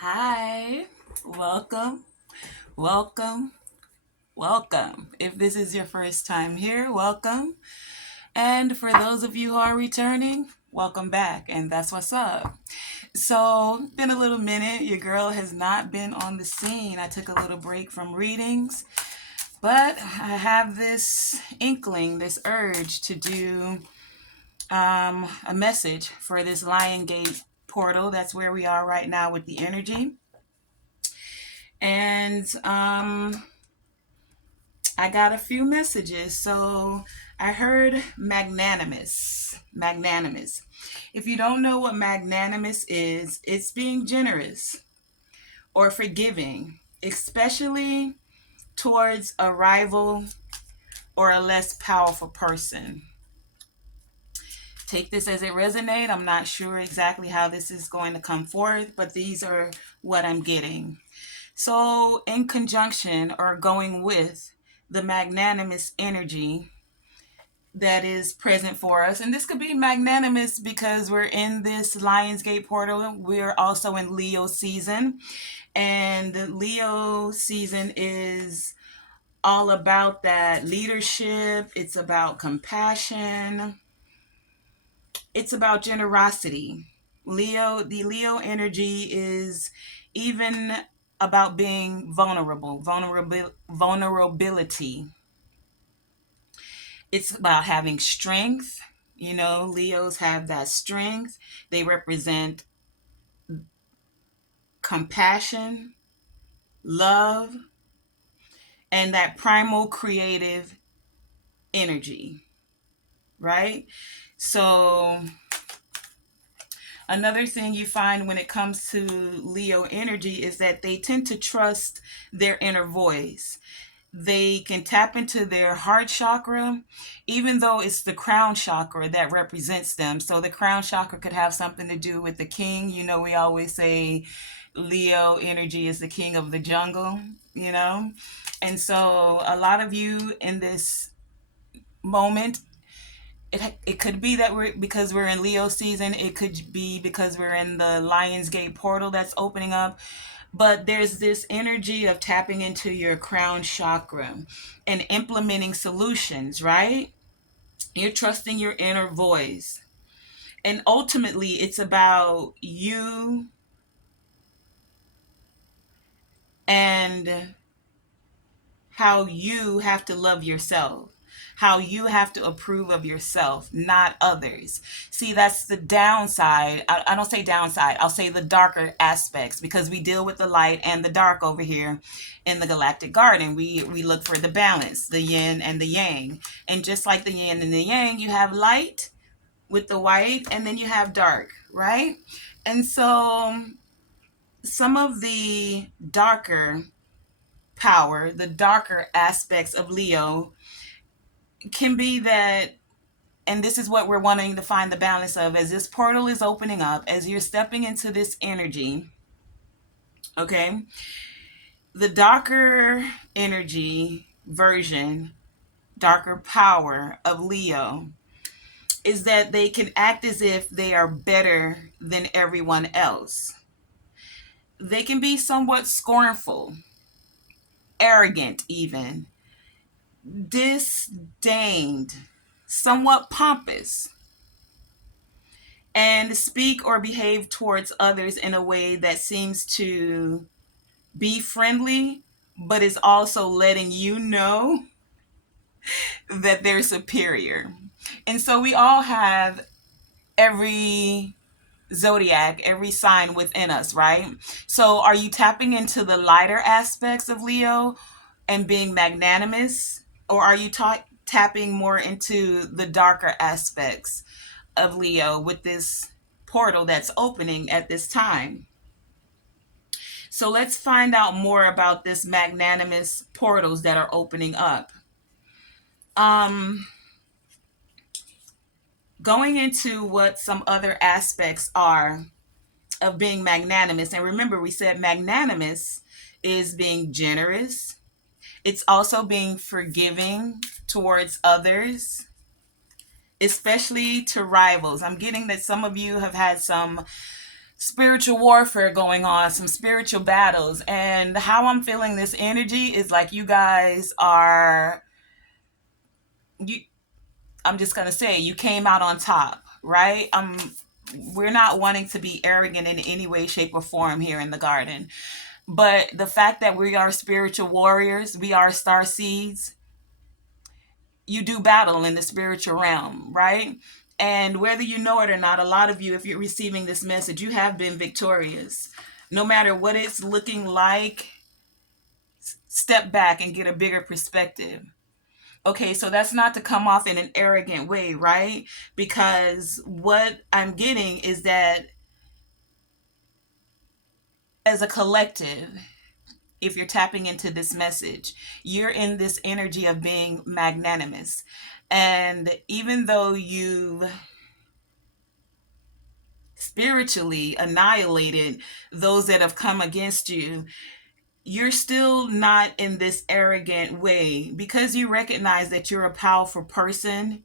Hi, welcome, welcome, welcome. If this is your first time here, welcome. And for those of you who are returning, welcome back. And that's what's up. So, been a little minute. Your girl has not been on the scene. I took a little break from readings, but I have this inkling, this urge to do a message for this Lion Gate portal. That's where we are right now with the energy. And I got a few messages. So I heard magnanimous. Magnanimous. If you don't know what magnanimous is, it's being generous or forgiving, especially towards a rival or a less powerful person. Take this as it resonates. I'm not sure exactly how this is going to come forth, but these are what I'm getting. So, in conjunction or going with the magnanimous energy that is present for us, and this could be magnanimous because we're in this Lionsgate portal. We're also in Leo season, and the Leo season is all about that leadership, it's about compassion, it's about generosity. The Leo energy is even about being vulnerability. It's about having strength. You know, Leos have that strength. They represent compassion, love, and that primal creative energy, right? So, another thing you find when it comes to Leo energy is that they tend to trust their inner voice. They can tap into their heart chakra, even though it's the crown chakra that represents them. So the crown chakra could have something to do with the king. You know, we always say Leo energy is the king of the jungle, you know? And so a lot of you in this moment, it could be that we're because we're in Leo season. It could be because we're in the Lionsgate portal that's opening up. But there's this energy of tapping into your crown chakra and implementing solutions, right? You're trusting your inner voice. And ultimately, it's about you and how you have to love yourself, how you have to approve of yourself, not others. See, that's the downside. I don't say downside, I'll say the darker aspects, because we deal with the light and the dark over here in the Galactic Garden. We look for the balance, the yin and the yang. And just like the yin and the yang, you have light with the white, and then you have dark, right? And so some of the darker power, the darker aspects of Leo can be that, and this is what we're wanting to find the balance of as this portal is opening up, as you're stepping into this energy, okay? The darker energy version, darker power of Leo is that they can act as if they are better than everyone else. They can be somewhat scornful, arrogant, even disdained, somewhat pompous, and speak or behave towards others in a way that seems to be friendly, but is also letting you know that they're superior. And so we all have every zodiac, every sign within us, right? So are you tapping into the lighter aspects of Leo and being magnanimous, or are you tapping more into the darker aspects of Leo with this portal that's opening at this time? So let's find out more about this magnanimous portals that are opening up. Um, Going into what some other aspects are of being magnanimous, and remember, we said magnanimous is being generous. It's also being forgiving towards others, especially to rivals. I'm getting that some of you have had some spiritual warfare going on, some spiritual battles. And how I'm feeling this energy is like you guys are, you, I'm just going to say, you came out on top, right? We're not wanting to be arrogant in any way, shape, or form here in the garden. But the fact that we are spiritual warriors, we are star seeds, you do battle in the spiritual realm, right? And whether you know it or not, a lot of you, if you're receiving this message, you have been victorious. No matter what it's looking like, step back and get a bigger perspective. Okay, so that's not to come off in an arrogant way, right? Because what I'm getting is that as a collective, if you're tapping into this message, you're in this energy of being magnanimous. And even though you've spiritually annihilated those that have come against you, you're still not in this arrogant way because you recognize that you're a powerful person.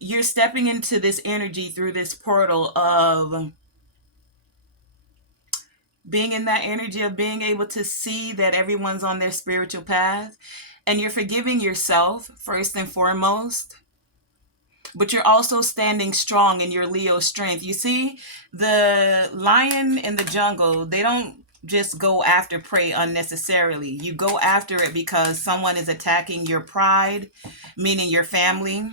You're stepping into this energy through this portal of being in that energy of being able to see that everyone's on their spiritual path, and you're forgiving yourself first and foremost, but you're also standing strong in your Leo strength. You see, the lion in the jungle, they don't just go after prey unnecessarily. You go after it because someone is attacking your pride, meaning your family,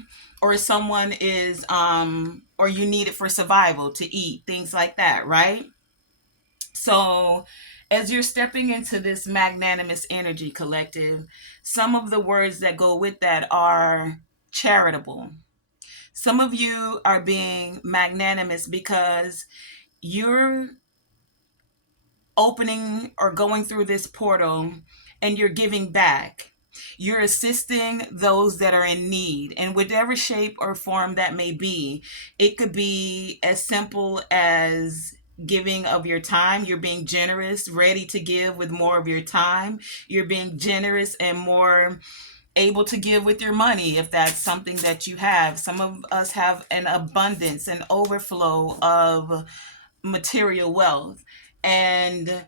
or someone is or you need it for survival to eat, things like that, right? So, as you're stepping into this magnanimous energy collective, some of the words that go with that are charitable. Some of you are being magnanimous because you're opening or going through this portal and you're giving back. You're assisting those that are in need in whatever shape or form that may be. It could be as simple as giving of your time. You're being generous, ready to give with more of your time. You're being generous and more able to give with your money if that's something that you have. Some of us have an abundance, an overflow of material wealth, and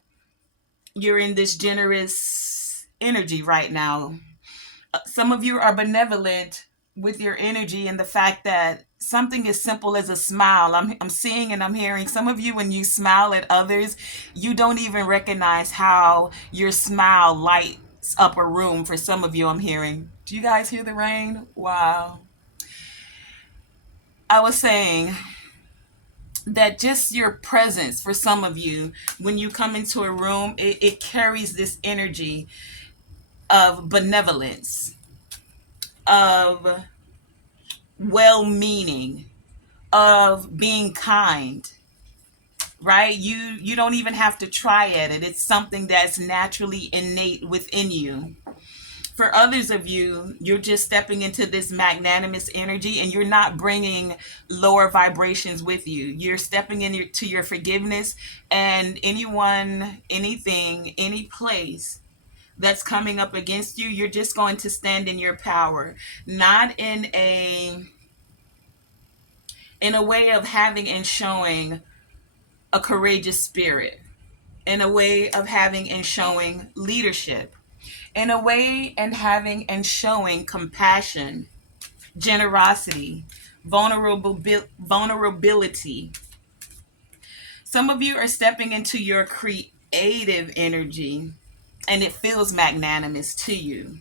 you're in this generous energy right now. Some of you are benevolent with your energy and the fact that something as simple as a smile. I'm seeing and I'm hearing some of you, when you smile at others, you don't even recognize how your smile lights up a room. For some of you, I'm hearing. Do you guys hear the rain? Wow. I was saying that just your presence, for some of you, when you come into a room, it carries this energy of benevolence, of well-meaning, of being kind, right? You don't even have to try at it. It's something that's naturally innate within you. For others of you, you're just stepping into this magnanimous energy and you're not bringing lower vibrations with you. You're stepping into your forgiveness, and anyone, anything, any place that's coming up against you, you're just going to stand in your power, not in a way of having and showing a courageous spirit, in a way of having and showing leadership, in a way and having and showing compassion, generosity, vulnerability. Some of you are stepping into your creative energy and it feels magnanimous to you,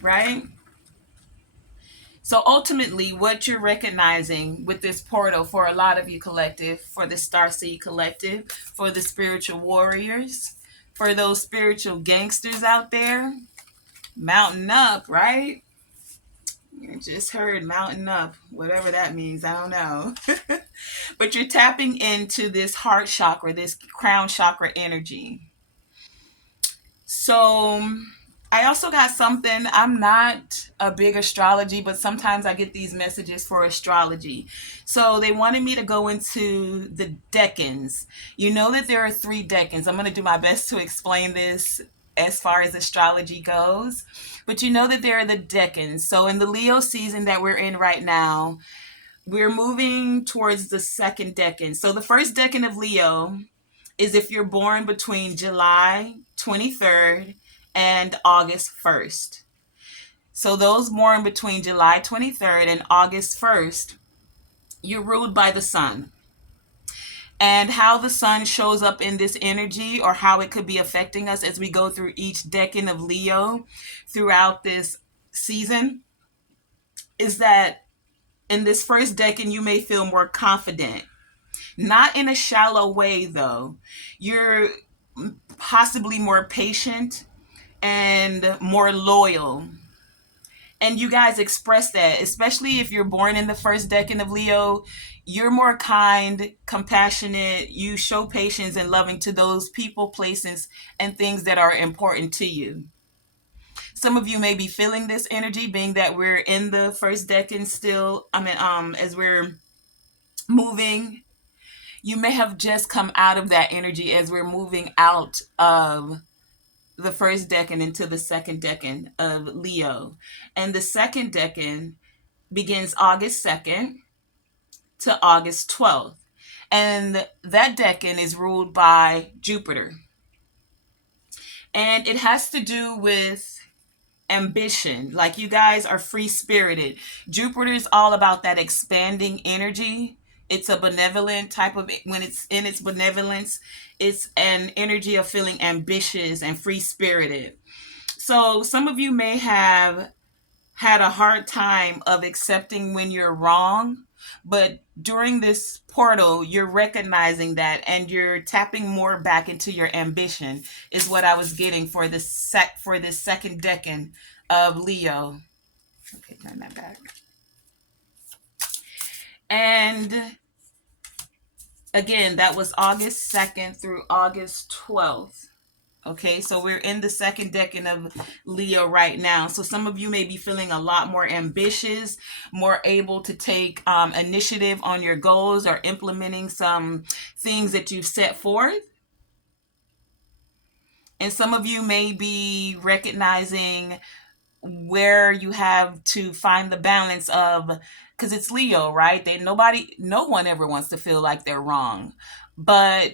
right? So ultimately, what you're recognizing with this portal, for a lot of you collective, for the Starseed collective, for the spiritual warriors, for those spiritual gangsters out there, mountain up, right? You just heard mountain up, whatever that means, I don't know. But you're tapping into this heart chakra, this crown chakra energy. So I also got something. I'm not a big astrology, but sometimes I get these messages for astrology. So they wanted me to go into the decans. You know that there are three decans. I'm going to do my best to explain this as far as astrology goes. But you know that there are the decans. So in the Leo season that we're in right now, we're moving towards the second decan. So the first decan of Leo is if you're born between July 23rd and August 1st. So those born between July 23rd and August 1st, you're ruled by the sun. And how the sun shows up in this energy, or how it could be affecting us as we go through each decan of Leo throughout this season, is that in this first decan, you may feel more confident. Not in a shallow way, though. You're possibly more patient and more loyal. And you guys express that, especially if you're born in the first decan of Leo. You're more kind, compassionate. You show patience and loving to those people, places, and things that are important to you. Some of you may be feeling this energy, being that we're in the first decan still. As we're moving, you may have just come out of that energy as we're moving out of the first decan into the second decan of Leo. And the second decan begins August 2nd to August 12th. And that decan is ruled by Jupiter. And it has to do with ambition. Like, you guys are free spirited. Jupiter is all about that expanding energy. It's a benevolent type of, when it's in its benevolence, it's an energy of feeling ambitious and free spirited. So some of you may have had a hard time of accepting when you're wrong, but during this portal you're recognizing that, and you're tapping more back into your ambition, is what I was getting for this second decan of Leo. Okay, turn that back. And again, that was August 2nd through August 12th. Okay, so we're in the second decan of Leo right now. So some of you may be feeling a lot more ambitious, more able to take initiative on your goals, or implementing some things that you've set forth. And some of you may be recognizing where you have to find the balance of, because it's Leo, right? No one ever wants to feel like they're wrong. But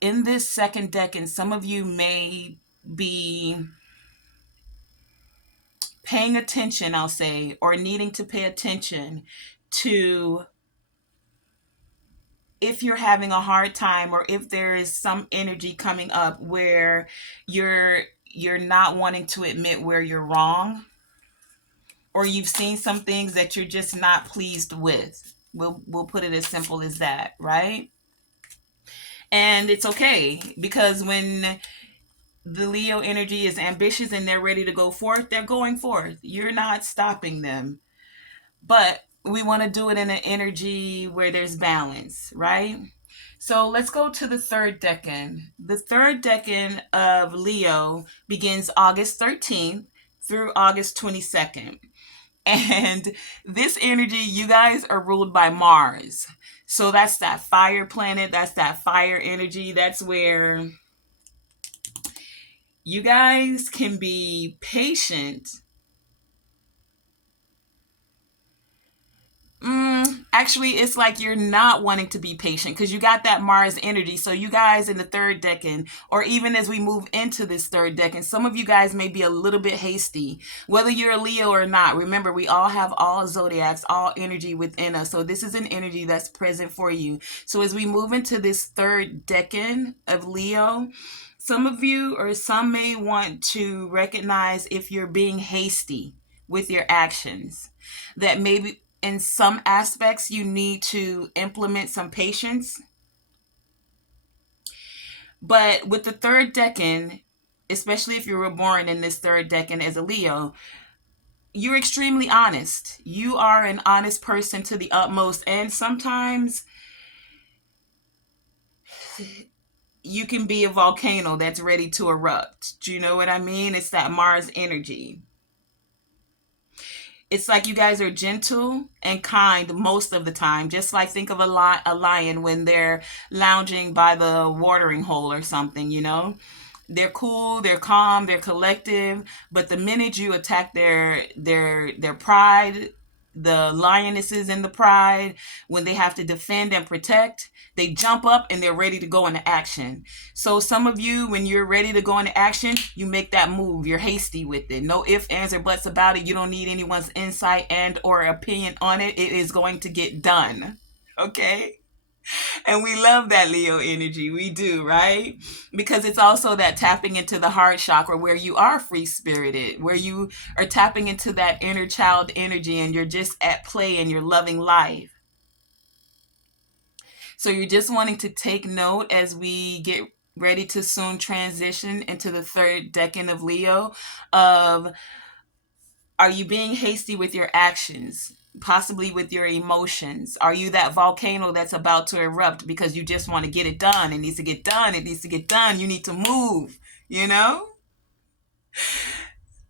in this second decan, some of you may be paying attention, I'll say, or needing to pay attention to, if you're having a hard time, or if there is some energy coming up where you're not wanting to admit where you're wrong, or you've seen some things that you're just not pleased with. We'll put it as simple as that, right? And it's okay, because when the Leo energy is ambitious and they're ready to go forth, they're going forth. You're not stopping them. But we want to do it in an energy where there's balance, right? So let's go to the third decan. The third decan of Leo begins August 13th through August 22nd. And this energy, you guys are ruled by Mars. So that's that fire planet. That's that fire energy. That's where you guys can be patient. Actually, it's like you're not wanting to be patient, because you got that Mars energy. So you guys in the third decan, or even as we move into this third decan, some of you guys may be a little bit hasty, whether you're a Leo or not. Remember, we all have all zodiacs, all energy within us. So this is an energy that's present for you. So as we move into this third decan of Leo, some of you, or some may want to recognize if you're being hasty with your actions, that maybe in some aspects you need to implement some patience. But with the third decan, especially if you were born in this third decan as a Leo, you're extremely honest. You are an honest person to the utmost. And sometimes you can be a volcano that's ready to erupt. Do you know what I mean? It's that Mars energy. It's like you guys are gentle and kind most of the time. Just like, think of a lion when they're lounging by the watering hole or something, you know? They're cool, they're calm, they're collective, but the minute you attack their pride, the lionesses in the pride, when they have to defend and protect, they jump up and they're ready to go into action. So some of you, when you're ready to go into action, you make that move. You're hasty with it. No ifs, ands, or buts about it. You don't need anyone's insight and or opinion on it. It is going to get done. Okay? And we love that Leo energy. We do, right? Because it's also that tapping into the heart chakra where you are free spirited, where you are tapping into that inner child energy and you're just at play and you're loving life. So you're just wanting to take note as we get ready to soon transition into the third decan of Leo of, are you being hasty with your actions? Possibly with your emotions? Are you that volcano that's about to erupt because you just want to get it done? It needs to get done. It needs to get done. You need to move, you know?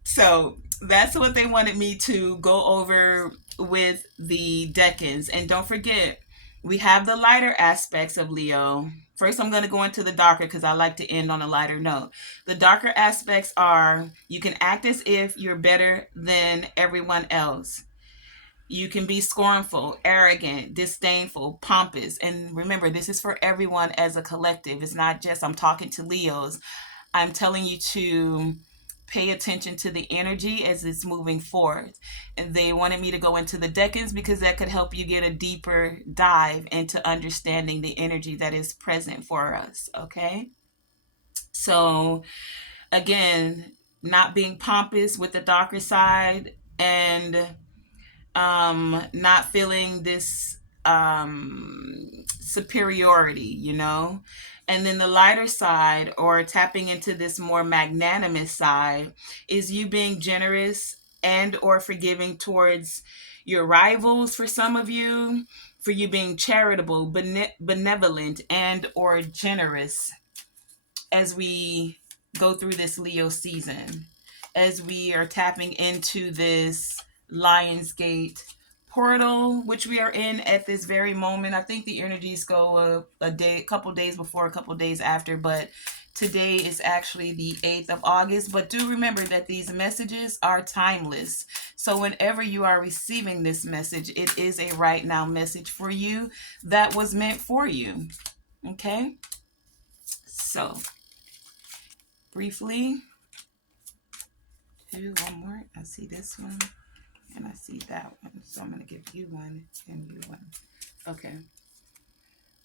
So that's what they wanted me to go over with the decans. And don't forget, we have the lighter aspects of Leo. First, I'm going to go into the darker because I like to end on a lighter note. The darker aspects are, you can act as if you're better than everyone else. You can be scornful, arrogant, disdainful, pompous. And remember, this is for everyone as a collective. It's not just I'm talking to Leos. I'm telling you to pay attention to the energy as it's moving forward. And they wanted me to go into the decans because that could help you get a deeper dive into understanding the energy that is present for us. Okay? So, again, not being pompous with the darker side, and not feeling this superiority, you know. And then the lighter side, or tapping into this more magnanimous side, is you being generous and or forgiving towards your rivals, for some of you, for you being charitable, benevolent, and or generous as we go through this Leo season, as we are tapping into this Lionsgate portal, which we are in at this very moment. I think the energies go a couple days before, a couple days after, but today is actually the 8th of August. But do remember that these messages are timeless. So whenever you are receiving this message, it is a right now message for you that was meant for you. Okay? So briefly, one more. I see this one and I see that one. So I'm going to give you one and you one. Okay.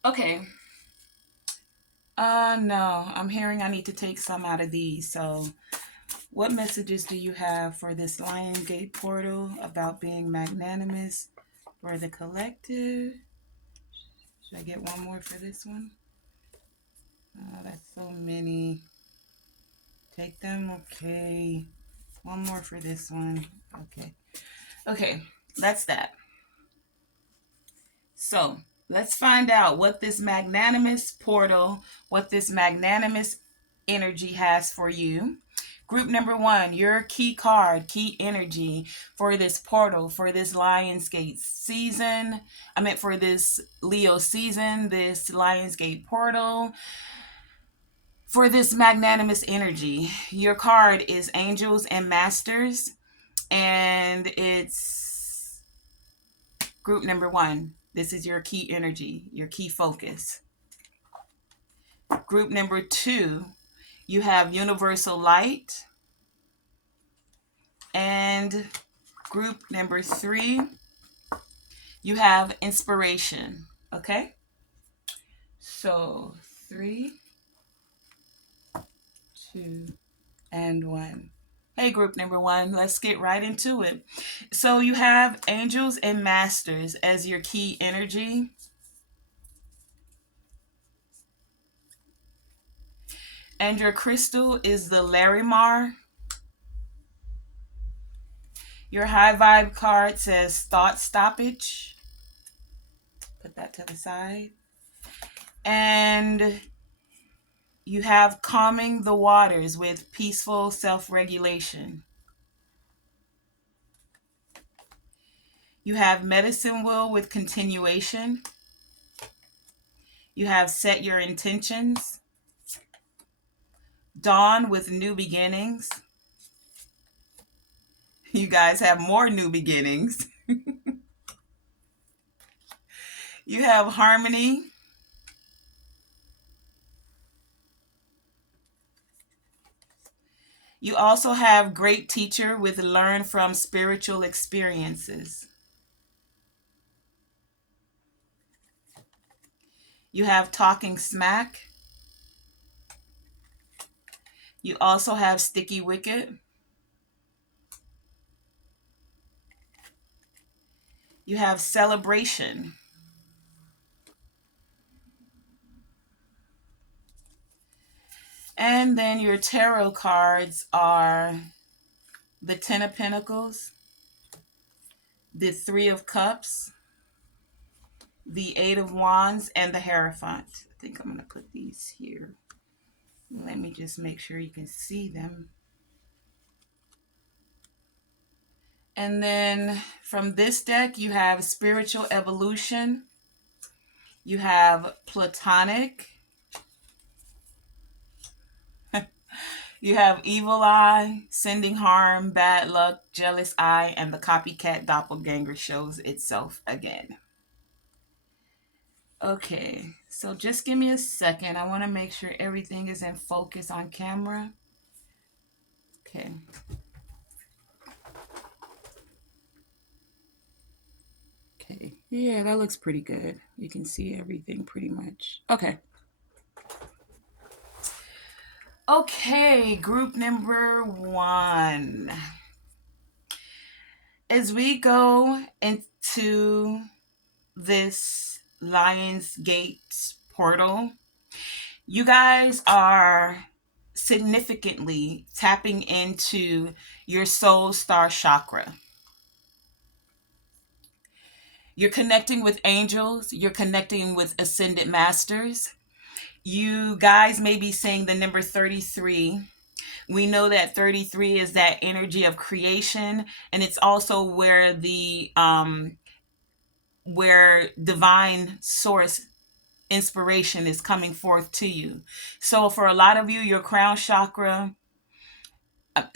Okay. No, I'm hearing I need to take some out of these. So what messages do you have for this Lion Gate portal about being magnanimous for the collective? Should I get one more for this one? Oh, that's so many. Take them. Okay. One more for this one. Okay. Okay, that's that. So let's find out what this magnanimous portal, what this magnanimous energy has for you. Group number 1, your key card, key energy for this portal, for this Lionsgate season. I meant for this Leo season, this Lionsgate portal. For this magnanimous energy, your card is Angels and Masters, and it's group number 1. This is your key energy, your key focus. Group number 2, you have Universal Light. And group number 3, you have Inspiration. Okay? So 3, 2, and 1. Hey, group number 1, let's get right into it. So you have Angels and Masters as your key energy. And your crystal is the Larimar. Your high vibe card says Thought Stoppage. Put that to the side. And you have Calming the Waters with Peaceful Self-Regulation. You have Medicine Wheel with Continuation. You have Set Your Intentions. Dawn with New Beginnings. You guys have more new beginnings. You have harmony. You also have great teacher with learn from spiritual experiences. You have talking smack. You also have sticky wicket. You have celebration. And then your tarot cards are the Ten of Pentacles, the Three of Cups, the Eight of Wands, and the Hierophant. I think I'm going to put these here. Let me just make sure you can see them. And then from this deck, you have Spiritual Evolution. You have Platonic. You have Evil Eye, Sending Harm, Bad Luck, Jealous Eye, and the Copycat Doppelganger shows itself again. Okay, so just give me a second. I want to make sure everything is in focus on camera. Okay. Okay, yeah, that looks pretty good. You can see everything pretty much. Okay. Okay, group number 1. As we go into this Lion's Gate portal, you guys are significantly tapping into your soul star chakra. You're connecting with angels, you're connecting with ascended masters. You guys may be saying the number 33. We know that 33 is that energy of creation, and it's also where divine source inspiration is coming forth to you. So for a lot of you, your crown chakra,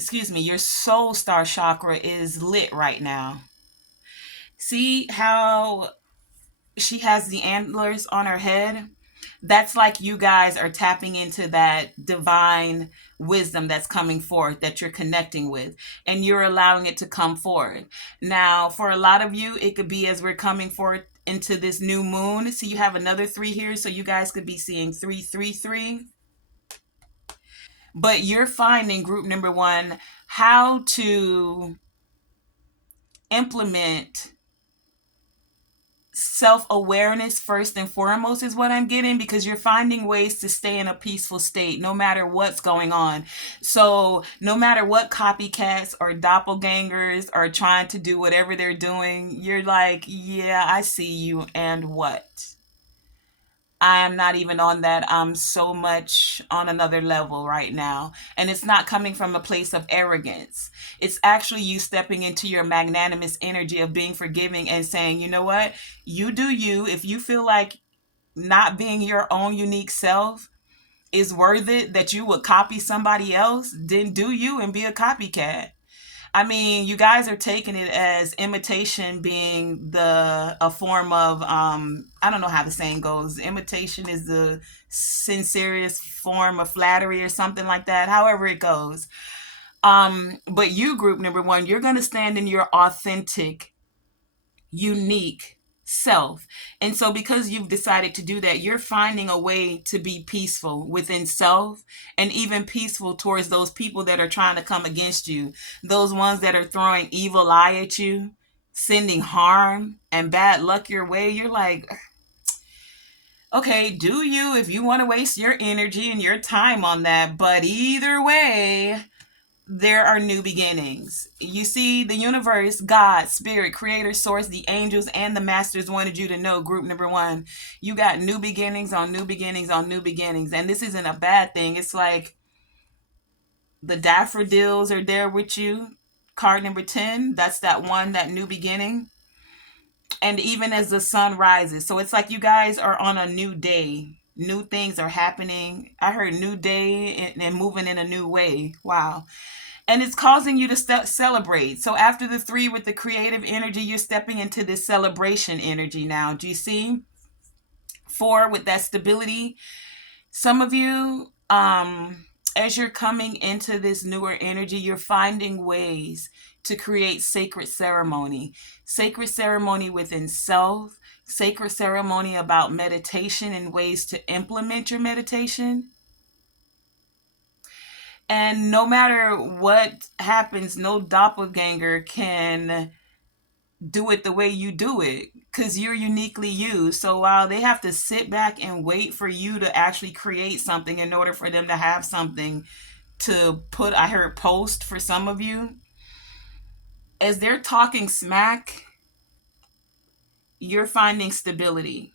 your soul star chakra is lit right now. See how she has the antlers on her head? That's like you guys are tapping into that divine wisdom that's coming forth, that you're connecting with, and you're allowing it to come forward. Now, for a lot of you, it could be as we're coming forward into this new moon. So you have another 3 here, so you guys could be seeing 333. But you're finding, group number 1, how to implement self-awareness first and foremost is what I'm getting, because you're finding ways to stay in a peaceful state no matter what's going on. So no matter what copycats or doppelgangers are trying to do whatever they're doing, you're like, yeah, I see you, and what? I am not even on that. I'm so much on another level right now. And it's not coming from a place of arrogance. It's actually you stepping into your magnanimous energy of being forgiving and saying, you know what? You do you. If you feel like not being your own unique self is worth it, that you would copy somebody else, then do you and be a copycat. I mean, you guys are taking it as imitation being a form of I don't know how the saying goes. Imitation is the sincerest form of flattery or something like that. However it goes. But you, group number 1, you're gonna stand in your authentic, unique self. And so because you've decided to do that, you're finding a way to be peaceful within self, and even peaceful towards those people that are trying to come against you, those ones that are throwing evil eye at you, sending harm and bad luck your way. You're like, okay, do you, if you want to waste your energy and your time on that. But either way, there are new beginnings. You see, the universe, God, spirit, creator, source, the angels, and the masters wanted you to know, group number 1, you got new beginnings on new beginnings on new beginnings. And this isn't a bad thing. It's like the daffodils are there with you. Card number 10, that's that one, that new beginning. And even as the sun rises. So it's like you guys are on a new day. New things are happening. I heard new day and moving in a new way. Wow. And it's causing you to celebrate. So after the 3 with the creative energy, you're stepping into this celebration energy now. Do you see? 4 with that stability. Some of you, as you're coming into this newer energy, you're finding ways to create sacred ceremony within self, sacred ceremony about meditation and ways to implement your meditation. And no matter what happens, no doppelganger can do it the way you do it because you're uniquely you. So while they have to sit back and wait for you to actually create something in order for them to have something to put, I heard post for some of you, as they're talking smack, you're finding stability.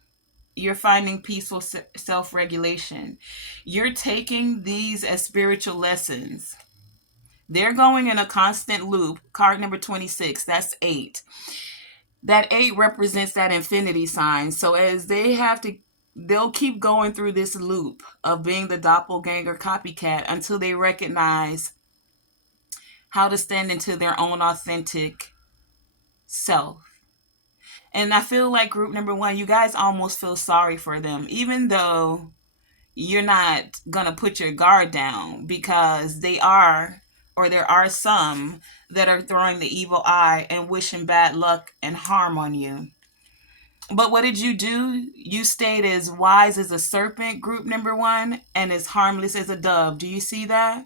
You're finding peaceful self regulation. You're taking these as spiritual lessons. They're going in a constant loop. Card number 26, that's 8. That 8 represents that infinity sign. So as they'll keep going through this loop of being the doppelganger copycat until they recognize how to stand into their own authentic self. And I feel like group number 1, you guys almost feel sorry for them, even though you're not going to put your guard down, because there are some that are throwing the evil eye and wishing bad luck and harm on you. But what did you do? You stayed as wise as a serpent, group number 1, and as harmless as a dove. Do you see that?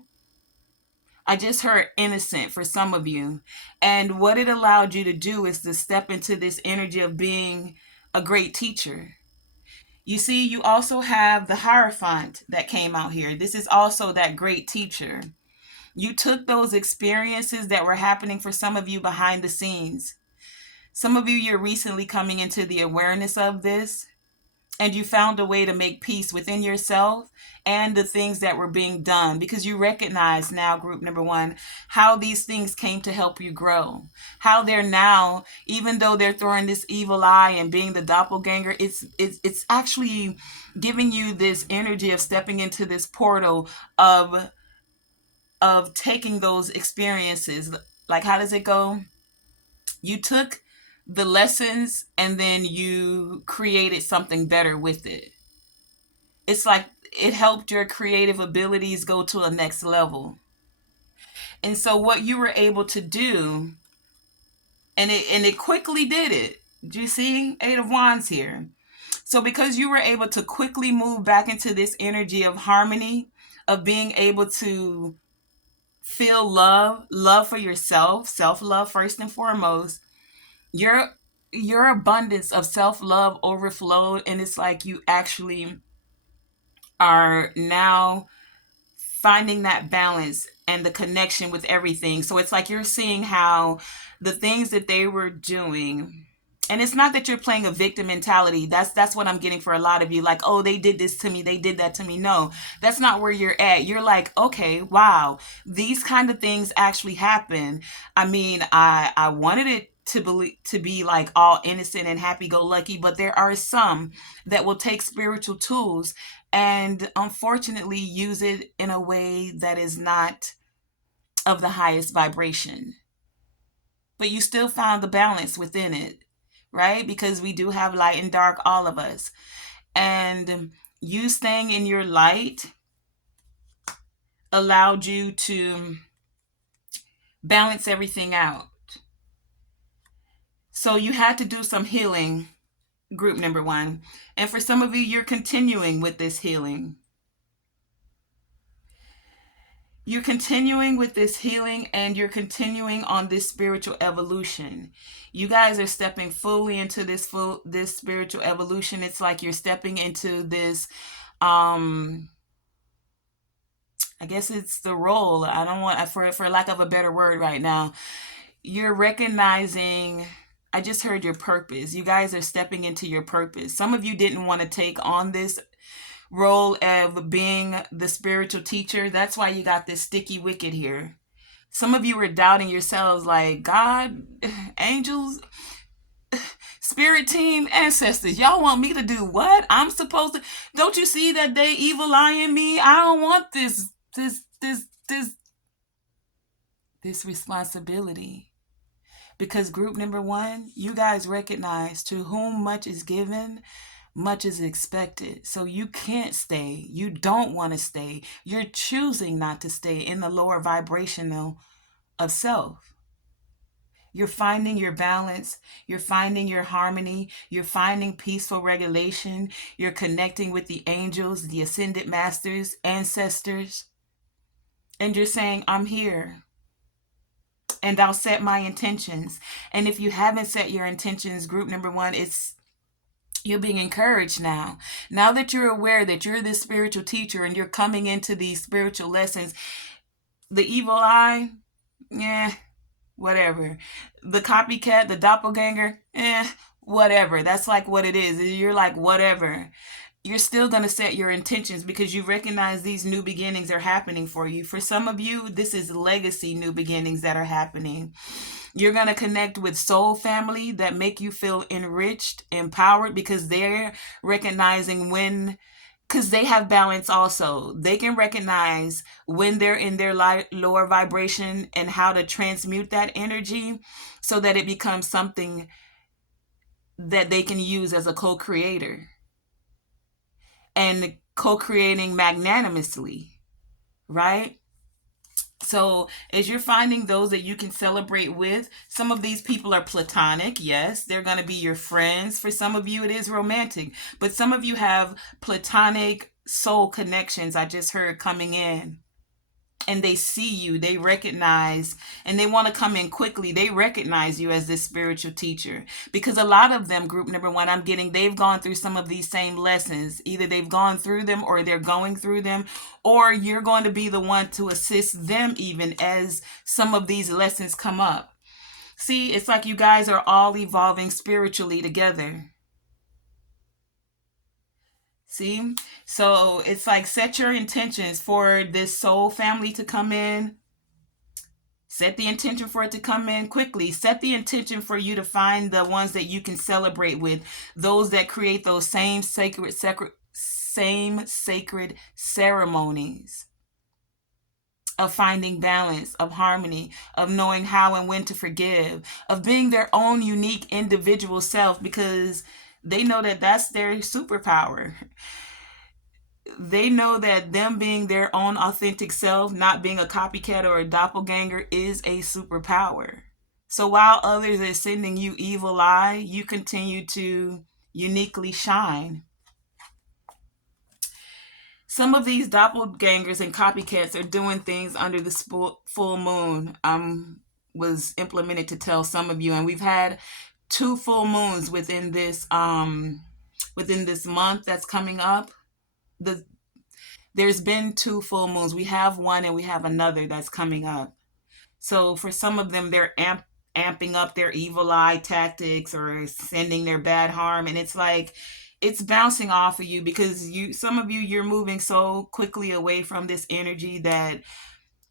I just heard innocent for some of you. And what it allowed you to do is to step into this energy of being a great teacher. You see, you also have the Hierophant that came out here. This is also that great teacher. You took those experiences that were happening for some of you behind the scenes. Some of you, you're recently coming into the awareness of this, and you found a way to make peace within yourself and the things that were being done, because you recognize now, group number 1, how these things came to help you grow, how they're now, even though they're throwing this evil eye and being the doppelganger, it's actually giving you this energy of stepping into this portal of taking those experiences. Like, how does it go? You took the lessons and then you created something better with it. It's like it helped your creative abilities go to a next level. And so what you were able to do, and it quickly did it. Do you see 8 of Wands here? So because you were able to quickly move back into this energy of harmony, of being able to feel love for yourself, self-love first and foremost, your your abundance of self-love overflowed, and it's like you actually are now finding that balance and the connection with everything. So it's like you're seeing how the things that they were doing, and it's not that you're playing a victim mentality. That's what I'm getting for a lot of you. Like, oh, they did this to me, they did that to me. No, that's not where you're at. You're like, okay, wow, these kind of things actually happen. I mean, I wanted it to be like all innocent and happy go lucky, but there are some that will take spiritual tools and unfortunately use it in a way that is not of the highest vibration. But you still found the balance within it, right? Because we do have light and dark, all of us. And you staying in your light allowed you to balance everything out. So you had to do some healing, group number 1. And for some of you, you're continuing with this healing. You're continuing with this healing, and you're continuing on this spiritual evolution. You guys are stepping fully into this spiritual evolution. It's like you're stepping into this I guess it's the role. I don't want, for lack of a better word right now. You're recognizing, I just heard your purpose. You guys are stepping into your purpose. Some of you didn't want to take on this role of being the spiritual teacher. That's why you got this sticky wicket here. Some of you were doubting yourselves, like, God, angels, spirit team, ancestors, y'all want me to do what? I'm supposed to, don't you see that they evil eyeing me? I don't want this responsibility. Because group number 1, you guys recognize, to whom much is given, much is expected. So you can't stay. You don't want to stay. You're choosing not to stay in the lower vibrational of self. You're finding your balance. You're finding your harmony. You're finding peaceful regulation. You're connecting with the angels, the ascended masters, ancestors. And you're saying, I'm here. And I'll set my intentions. And if you haven't set your intentions, group number one, it's you're being encouraged now. Now that you're aware that you're this spiritual teacher and you're coming into these spiritual lessons, the evil eye, yeah, whatever. The copycat, the doppelganger, whatever. That's like what it is. You're like, whatever. You're still going to set your intentions because you recognize these new beginnings are happening for you. For some of you, this is legacy new beginnings that are happening. You're going to connect with soul family that make you feel enriched, empowered, because they're recognizing when, because they have balance also. They can recognize when they're in their lower vibration and how to transmute that energy so that it becomes something that they can use as a co-creator and co-creating magnanimously, right? So as you're finding those that you can celebrate with, some of these people are platonic. Yes, they're going to be your friends. For some of you, it is romantic. But some of you have platonic soul connections, I just heard coming in. And they see you, they recognize, and they want to come in quickly. They recognize you as this spiritual teacher. Because a lot of them, group number one, I'm getting, they've gone through some of these same lessons. Either they've gone through them or they're going through them, or you're going to be the one to assist them even as some of these lessons come up. See, it's like you guys are all evolving spiritually together. See? So it's like set your intentions for this soul family to come in. Set the intention for it to come in quickly. Set the intention for you to find the ones that you can celebrate with, those that create those same sacred ceremonies of finding balance, of harmony, of knowing how and when to forgive, of being their own unique individual self, because they know that that's their superpower. They know that them being their own authentic self, not being a copycat or a doppelganger, is a superpower. So while others are sending you evil eye, you continue to uniquely shine. Some of these doppelgangers and copycats are doing things under the full moon. Was implemented to tell some of you, and we've had 2 full moons within this month that's coming up. There's been 2 full moons. We have one and we have another that's coming up. So for some of them, they're amping up their evil eye tactics or sending their bad harm, and it's like it's bouncing off of you because some of you, you're moving so quickly away from this energy that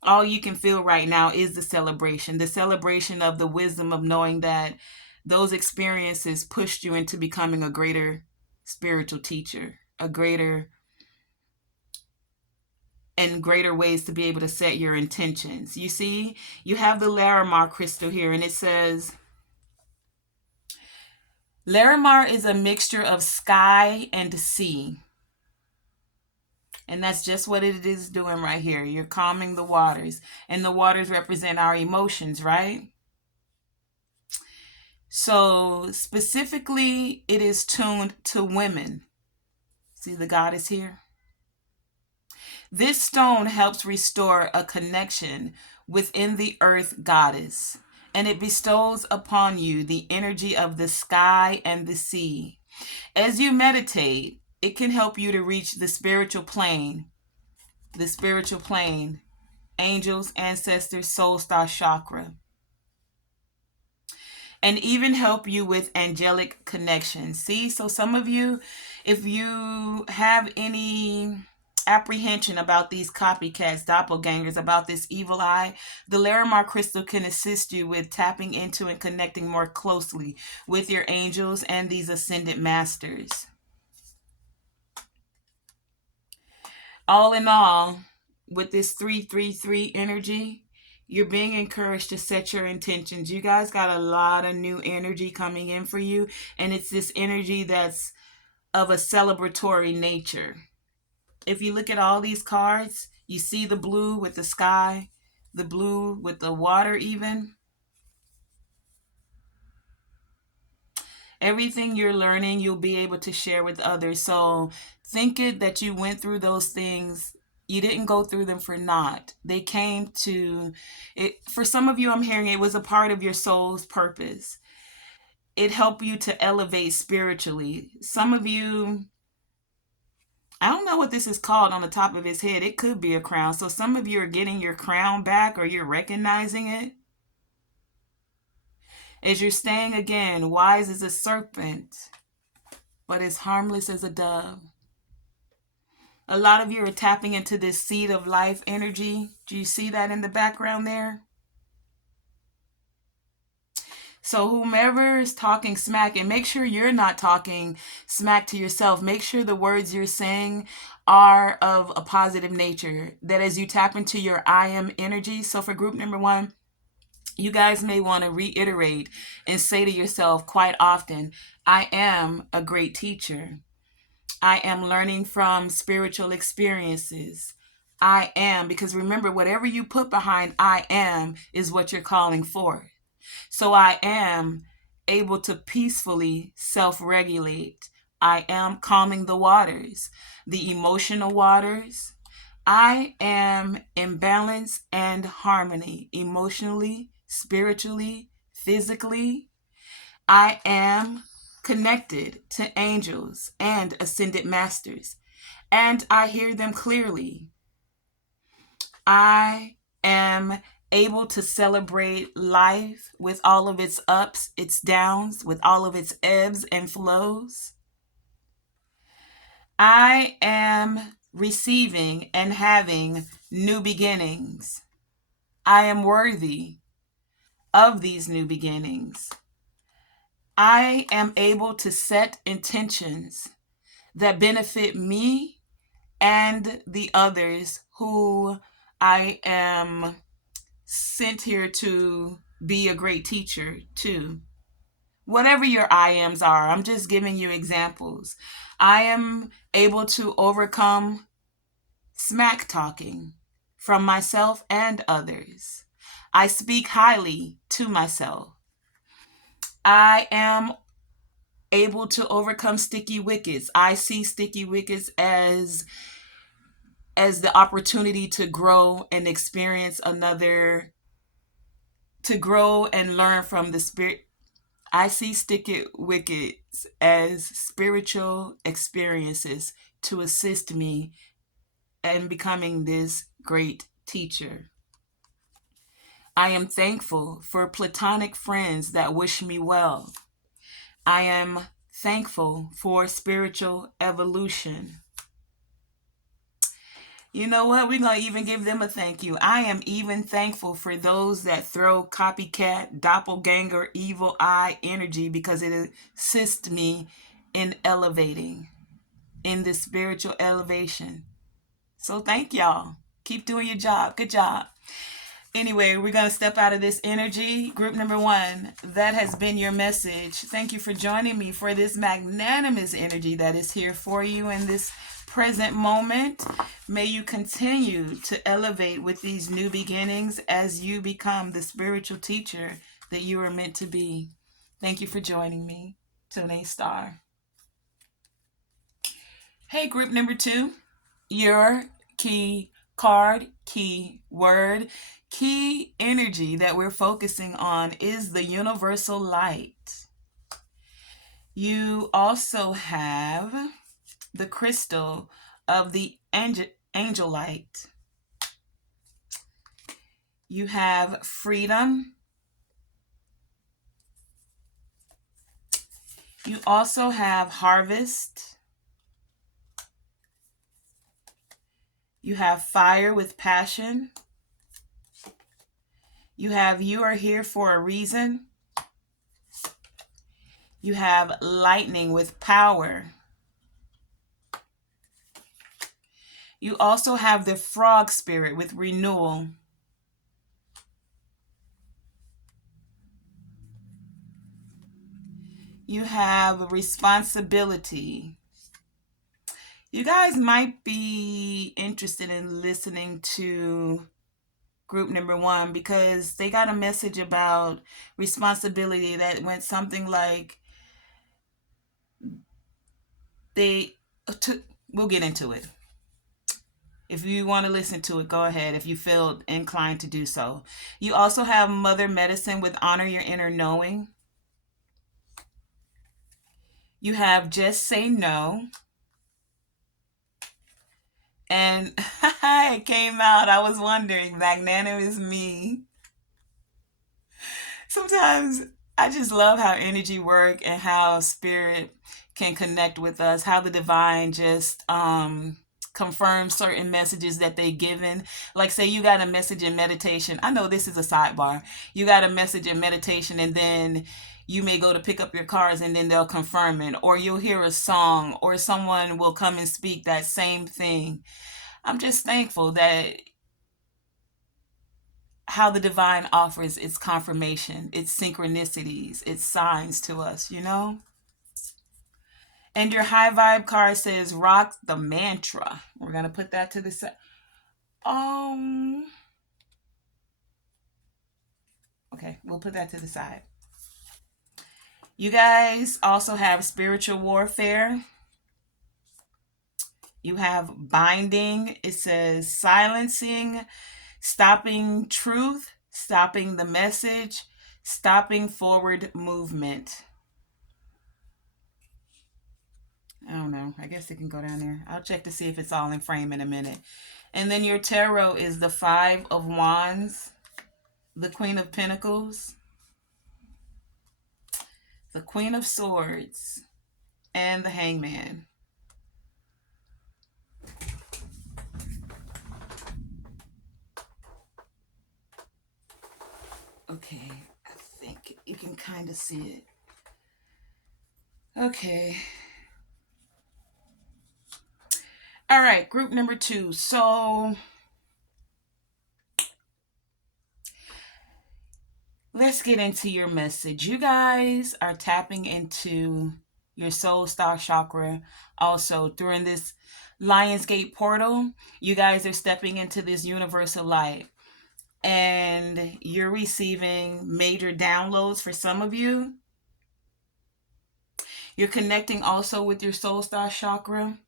all you can feel right now is the celebration of the wisdom of knowing that those experiences pushed you into becoming a greater spiritual teacher, a greater and greater ways to be able to set your intentions. You see, you have the Larimar crystal here, and it says Larimar is a mixture of sky and sea. And that's just what it is doing right here. You're calming the waters, and the waters represent our emotions, right? So specifically, it is tuned to women. See the goddess here? This stone helps restore a connection within the earth goddess, and it bestows upon you the energy of the sky and the sea. As you meditate, it can help you to reach the spiritual plane, angels, ancestors, soul star chakra, and even help you with angelic connections. See, so some of you, if you have any apprehension about these copycats, doppelgangers, about this evil eye, the Larimar crystal can assist you with tapping into and connecting more closely with your angels and these ascended masters. All in all, with this 333 energy, you're being encouraged to set your intentions. You guys got a lot of new energy coming in for you, and it's this energy that's of a celebratory nature. If you look at all these cards, you see the blue with the sky, the blue with the water, even. Everything you're learning, you'll be able to share with others. So think it that you went through those things. You didn't go through them for naught. They came to it. For some of you, I'm hearing it was a part of your soul's purpose. It helped you to elevate spiritually. Some of you, I don't know what this is called on the top of his head. It could be a crown. So some of you are getting your crown back, or you're recognizing it. As you're staying again, wise as a serpent, but as harmless as a dove. A lot of you are tapping into this seed of life energy. Do you see that in the background there? So whomever is talking smack, and make sure you're not talking smack to yourself. Make sure the words you're saying are of a positive nature. That as you tap into your I am energy. So for group number 1, you guys may want to reiterate and say to yourself quite often, I am a great teacher. I am learning from spiritual experiences. I am, because remember, whatever you put behind I am is what you're calling for. So I am able to peacefully self-regulate. I am calming the waters, the emotional waters. I am in balance and harmony emotionally, spiritually, physically. I am connected to angels and ascended masters, and I hear them clearly. I am able to celebrate life with all of its ups, its downs, with all of its ebbs and flows. I am receiving and having new beginnings. I am worthy of these new beginnings. I am able to set intentions that benefit me and the others who I am sent here to be a great teacher to. Whatever your I ams are, I'm just giving you examples. I am able to overcome smack talking from myself and others. I speak highly to myself. I am able to overcome sticky wickets. I see sticky wickets as the opportunity to grow and experience another, to grow and learn from the spirit. I see sticky wickets as spiritual experiences to assist me in becoming this great teacher. I am thankful for platonic friends that wish me well. I am thankful for spiritual evolution. You know what? We're going to even give them a thank you. I am even thankful for those that throw copycat, doppelganger, evil eye energy, because it assists me in elevating, in this spiritual elevation. So thank y'all. Keep doing your job. Good job. Anyway, we're going to step out of this energy. Group number 1, that has been your message. Thank you for joining me for this magnanimous energy that is here for you in this present moment. May you continue to elevate with these new beginnings as you become the spiritual teacher that you are meant to be. Thank you for joining me. Tonae Star. Hey, group number 2, your key card, key word, key energy that we're focusing on is the universal light. You also have the crystal of the angel light. You have freedom. You also have harvest. You have fire with passion. You have you are here for a reason. You have lightning with power. You also have the frog spirit with renewal. You have responsibility. You guys might be interested in listening to group number one because they got a message about responsibility that went something like they took. We'll get into it. If you want to listen to it, go ahead if you feel inclined to do so. You also have Mother Medicine with Honor Your Inner Knowing. You have Just Say No. And it came out. I was wondering, Magnanimous me. Sometimes I just love how energy work and how spirit can connect with us, how the divine just confirms certain messages that they given. Like say you got a message in meditation. I know this is a sidebar. You got a message in meditation and then you may go to pick up your cars and then they'll confirm it, or you'll hear a song or someone will come and speak that same thing. I'm just thankful that how the divine offers its confirmation, its synchronicities, its signs to us, you know? And your high vibe card says rock the mantra. We're going to put that to the side. Um, okay, we'll put that to the side. You guys also have spiritual warfare. You have binding. It says silencing, stopping truth, stopping the message, stopping forward movement. I don't know. I guess it can go down there. I'll check to see if it's all in frame in a minute. And then your tarot is the Five of Wands, the Queen of Pentacles, the Queen of Swords, and the Hangman. Okay, I think you can kind of see it. Okay. All right, group number two. So let's get into your message. You guys are tapping into your soul star chakra also during this Lionsgate portal. You guys are stepping into this universal light and you're receiving major downloads for some of you. You're connecting also with your soul star chakra.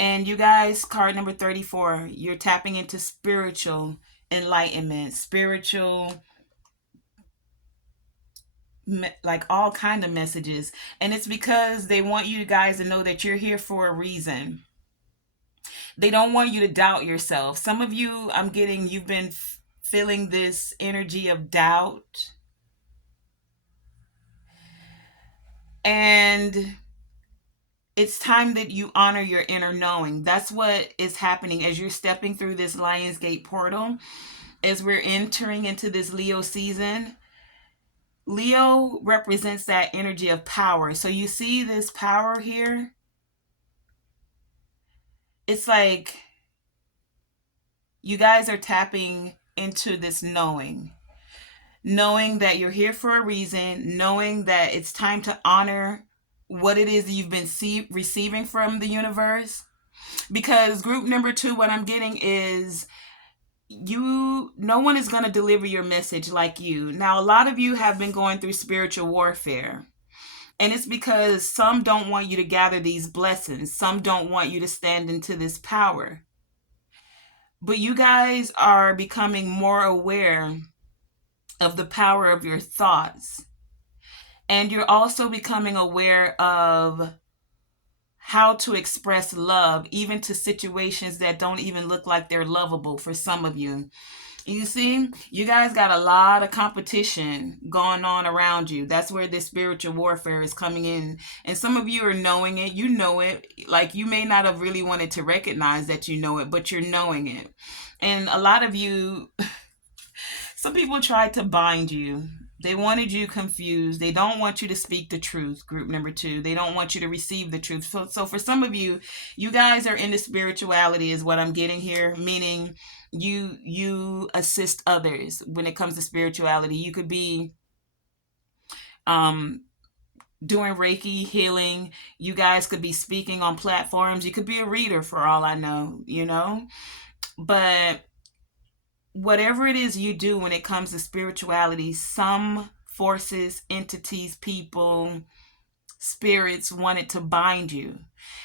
And you guys, card number 34, you're tapping into spiritual enlightenment, spiritual, like all kind of messages. And it's because they want you guys to know that you're here for a reason. They don't want you to doubt yourself. Some of you, I'm getting, you've been feeling this energy of doubt. And it's time that you honor your inner knowing. That's what is happening as you're stepping through this Lionsgate portal. As we're entering into this Leo season, Leo represents that energy of power. So you see this power here? It's like you guys are tapping into this knowing. Knowing that you're here for a reason, knowing that it's time to honor what it is you've been receiving from the universe. Because group number two, what I'm getting is no one is going to deliver your message like you. Now, a lot of you have been going through spiritual warfare. And it's because some don't want you to gather these blessings. Some don't want you to stand into this power. But you guys are becoming more aware of the power of your thoughts. And you're also becoming aware of how to express love, even to situations that don't even look like they're lovable for some of you. You see, you guys got a lot of competition going on around you. That's where this spiritual warfare is coming in. And some of you are knowing it. You know it. Like you may not have really wanted to recognize that you know it, but you're knowing it. And a lot of you, some people tried to bind you. They wanted you confused. They don't want you to speak the truth, group number two. They don't want you to receive the truth. So for some of you, you guys are into spirituality is what I'm getting here, meaning you assist others when it comes to spirituality. You could be doing Reiki healing. You guys could be speaking on platforms. You could be a reader for all I know, you know? But whatever it is you do when it comes to spirituality, some forces, entities, people, spirits wanted to bind you.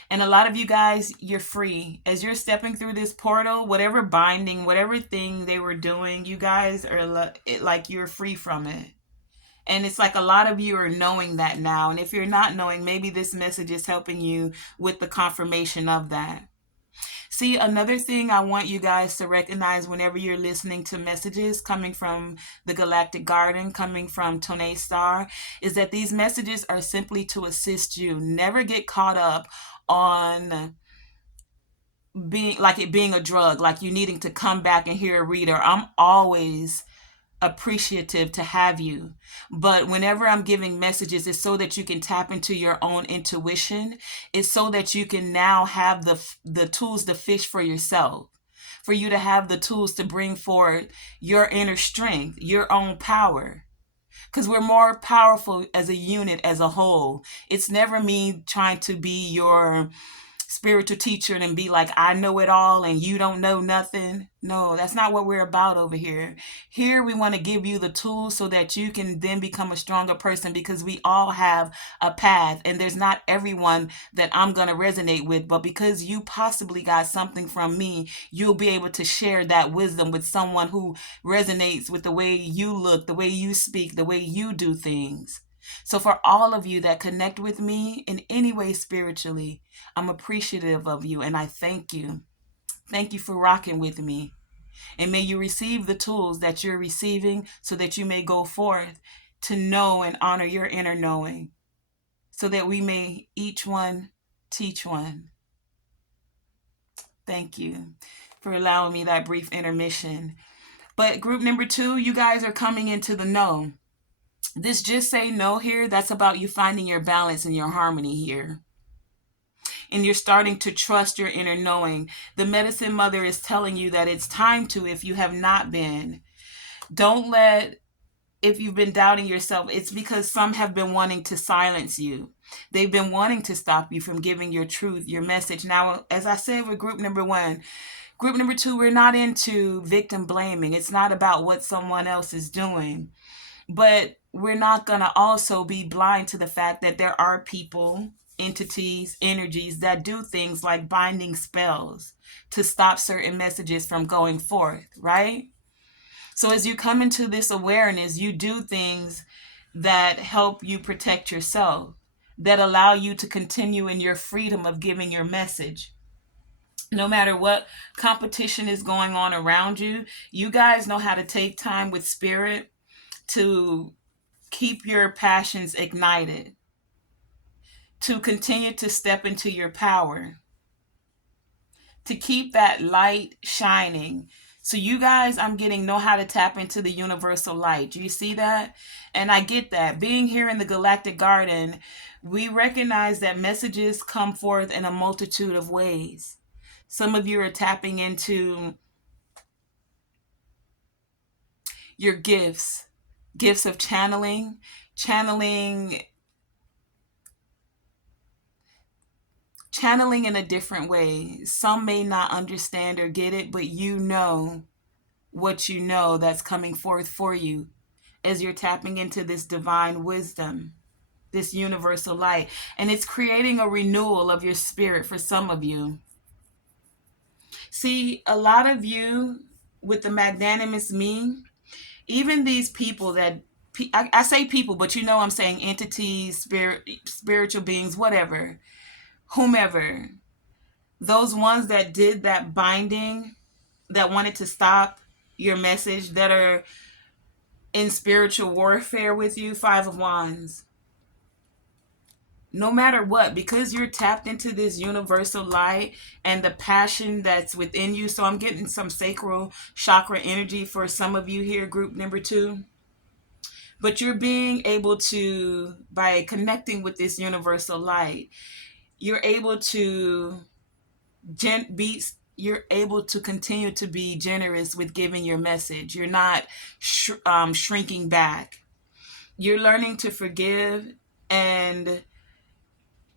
And a lot of you guys, you're free. As you're stepping through this portal, whatever binding, whatever thing they were doing, you guys are like you're free from it. And it's like a lot of you are knowing that now. And if you're not knowing, maybe this message is helping you with the confirmation of that. See, another thing I want you guys to recognize whenever you're listening to messages coming from the Galactic Garden, coming from Tonae Star, is that these messages are simply to assist you. Never get caught up on being like it being a drug, like you needing to come back and hear a reader. I'm always appreciative to have you. But whenever I'm giving messages, it's so that you can tap into your own intuition. It's so that you can now have the tools to fish for yourself. For you to have the tools to bring forth your inner strength, your own power. Because we're more powerful as a unit, as a whole. It's never me trying to be your spiritual teacher and be like, I know it all and you don't know nothing. No, that's not what we're about over here. Here we want to give you the tools so that you can then become a stronger person, because we all have a path and there's not everyone that I'm going to resonate with, but because you possibly got something from me, you'll be able to share that wisdom with someone who resonates with the way you look, the way you speak, the way you do things. So for all of you that connect with me in any way spiritually, I'm appreciative of you and I thank you. Thank you for rocking with me. And may you receive the tools that you're receiving so that you may go forth to know and honor your inner knowing, so that we may each one teach one. Thank you for allowing me that brief intermission. But group number 2, you guys are coming into the know. This just say no here, that's about you finding your balance and your harmony here. And you're starting to trust your inner knowing. The medicine mother is telling you that it's time to, if you have not been. Don't let, if you've been doubting yourself, it's because some have been wanting to silence you. They've been wanting to stop you from giving your truth, your message. Now, as I said with group number 1, group number 2, we're not into victim blaming. It's not about what someone else is doing. But we're not going to also be blind to the fact that there are people, entities, energies that do things like binding spells to stop certain messages from going forth, right? So as you come into this awareness, you do things that help you protect yourself, that allow you to continue in your freedom of giving your message. No matter what competition is going on around you, you guys know how to take time with spirit to keep your passions ignited, to continue to step into your power, to keep that light shining. So you guys, I'm getting know how to tap into the universal light. Do you see that? And I get that. Being here in the Galactic Garden, we recognize that messages come forth in a multitude of ways. Some of you are tapping into your gifts, gifts of channeling channeling in a different way. Some may not understand or get it, but you know what you know that's coming forth for you as you're tapping into this divine wisdom, this universal light. And it's creating a renewal of your spirit for some of you. See, a lot of you with the magnanimous me, even these people that I say people, but you know I'm saying entities, spiritual beings, whatever, whomever, those ones that did that binding, that wanted to stop your message, that are in spiritual warfare with you, 5 of Wands. No matter what, because you're tapped into this universal light and the passion that's within you. So I'm getting some sacral chakra energy for some of you here, group number 2. But you're being able to, by connecting with this universal light, you're able to you're able to continue to be generous with giving your message. You're not shrinking back. You're learning to forgive. And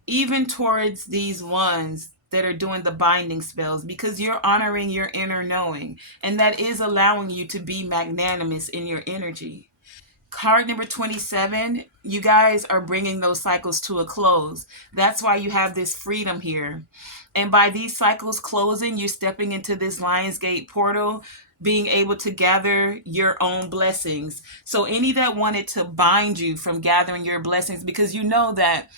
even towards these ones that are doing the binding spells, because you're honoring your inner knowing, and that is allowing you to be magnanimous in your energy. Card number 27, you guys are bringing those cycles to a close. That's why you have this freedom here. And by these cycles closing, you're stepping into this Lionsgate portal, being able to gather your own blessings. So any that wanted to bind you from gathering your blessings, because you know that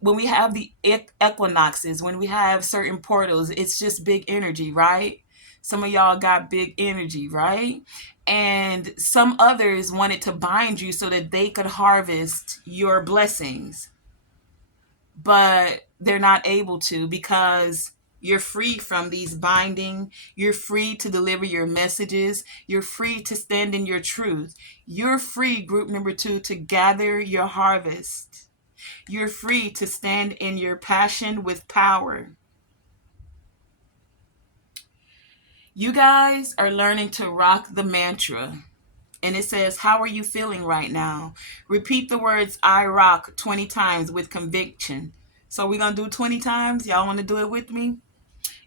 when we have the equinoxes, when we have certain portals, it's just big energy, right? Some of y'all got big energy, right? And some others wanted to bind you so that they could harvest your blessings, but they're not able to because you're free from these binding. You're free to deliver your messages. You're free to stand in your truth. You're free, group number 2, to gather your harvest. You're free to stand in your passion with power. You guys are learning to rock the mantra. And it says, how are you feeling right now? Repeat the words, I rock, 20 times with conviction. So we're going to do 20 times. Y'all want to do it with me?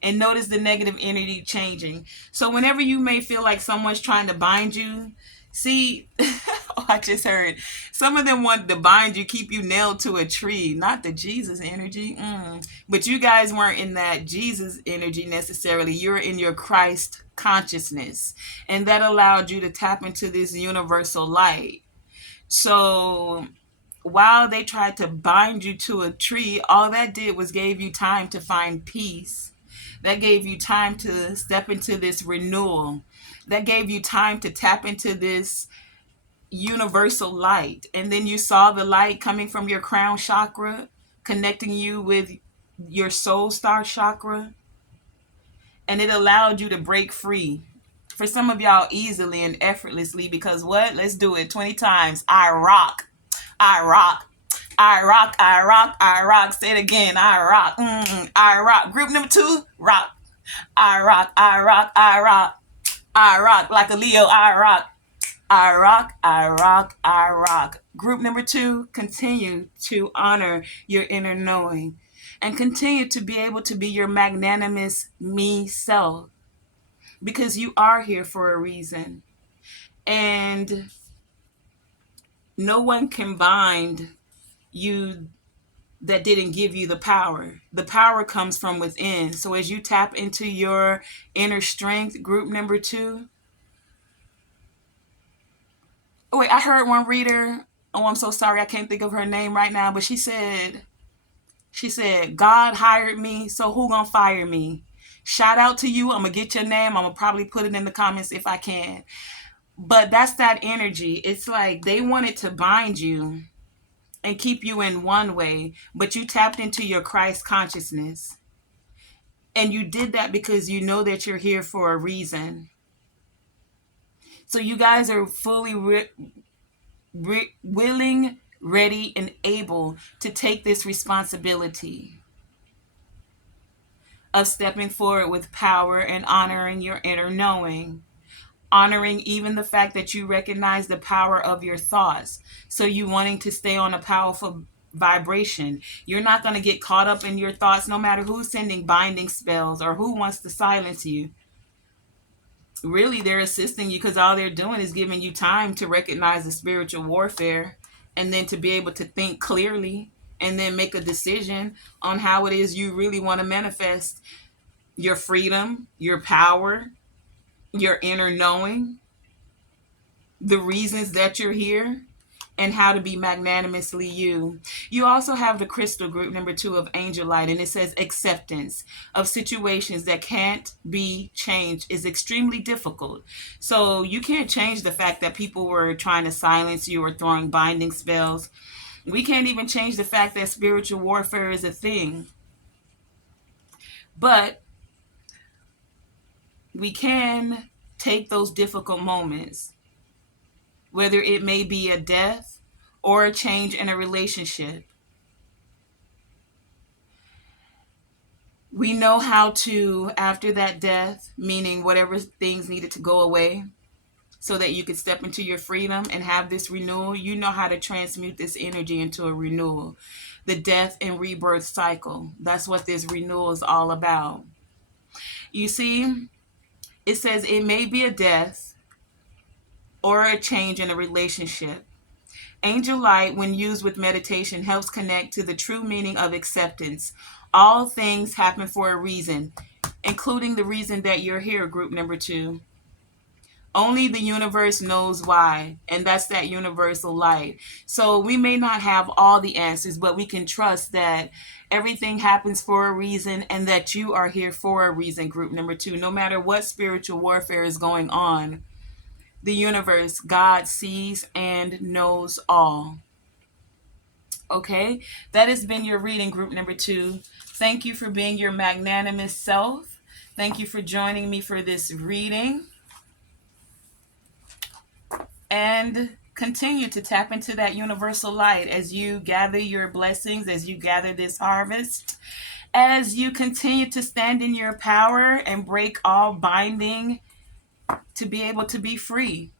And notice the negative energy changing. So whenever you may feel like someone's trying to bind you, see, oh, I just heard some of them want to bind you, keep you nailed to a tree, not the Jesus energy. But you guys weren't in that Jesus energy necessarily. You're in your Christ consciousness, and that allowed you to tap into this universal light. So while they tried to bind you to a tree, all that did was gave you time to find peace. That gave you time to step into this renewal. That gave you time to tap into this universal light. And then you saw the light coming from your crown chakra, connecting you with your soul star chakra. And it allowed you to break free. For some of y'all, easily and effortlessly, because what? Let's do it 20 times. I rock. I rock. I rock, I rock, I rock. Say it again. I rock. I rock. Group number 2, rock. I rock, I rock, I rock. I rock like a Leo. I rock. I rock, I rock, I rock. Group number 2, continue to honor your inner knowing and continue to be able to be your magnanimous me self, because you are here for a reason. And no one can bind you that didn't give you the power. The power comes from within. So as you tap into your inner strength, group number 2. Oh, wait, I heard one reader. Oh, I'm so sorry. I can't think of her name right now, but she said, God hired me, so who gonna fire me? Shout out to you. I'm gonna get your name. I'm gonna probably put it in the comments if I can. But that's that energy. It's like they wanted to bind you and keep you in one way, but you tapped into your Christ consciousness. And you did that because you know that you're here for a reason. So you guys are fully willing, ready, and able to take this responsibility of stepping forward with power and honoring your inner knowing. Honoring even the fact that you recognize the power of your thoughts. So you wanting to stay on a powerful vibration. You're not going to get caught up in your thoughts no matter who's sending binding spells or who wants to silence you. Really, they're assisting you because all they're doing is giving you time to recognize the spiritual warfare and then to be able to think clearly and then make a decision on how it is you really want to manifest your freedom, your power, your inner knowing, the reasons that you're here, and how to be magnanimously you. You also have the crystal group number 2 of angel light, and it says acceptance of situations that can't be changed is extremely difficult. So you can't change the fact that people were trying to silence you or throwing binding spells. We can't even change the fact that spiritual warfare is a thing. But we can take those difficult moments, whether it may be a death or a change in a relationship. We know how to, after that death, meaning whatever things needed to go away, so that you could step into your freedom and have this renewal. You know how to transmute this energy into a renewal. The death and rebirth cycle. That's what this renewal is all about. You see, it says it may be a death or a change in a relationship. Angel light, when used with meditation, helps connect to the true meaning of acceptance. All things happen for a reason, including the reason that you're here, group number 2. Only the universe knows why, and that's that universal light. So we may not have all the answers, but we can trust that everything happens for a reason and that you are here for a reason, group number 2. No matter what spiritual warfare is going on, the universe, God sees and knows all. Okay, that has been your reading, group number 2. Thank you for being your magnanimous self. Thank you for joining me for this reading. And continue to tap into that universal light as you gather your blessings, as you gather this harvest, as you continue to stand in your power and break all binding to be able to be free.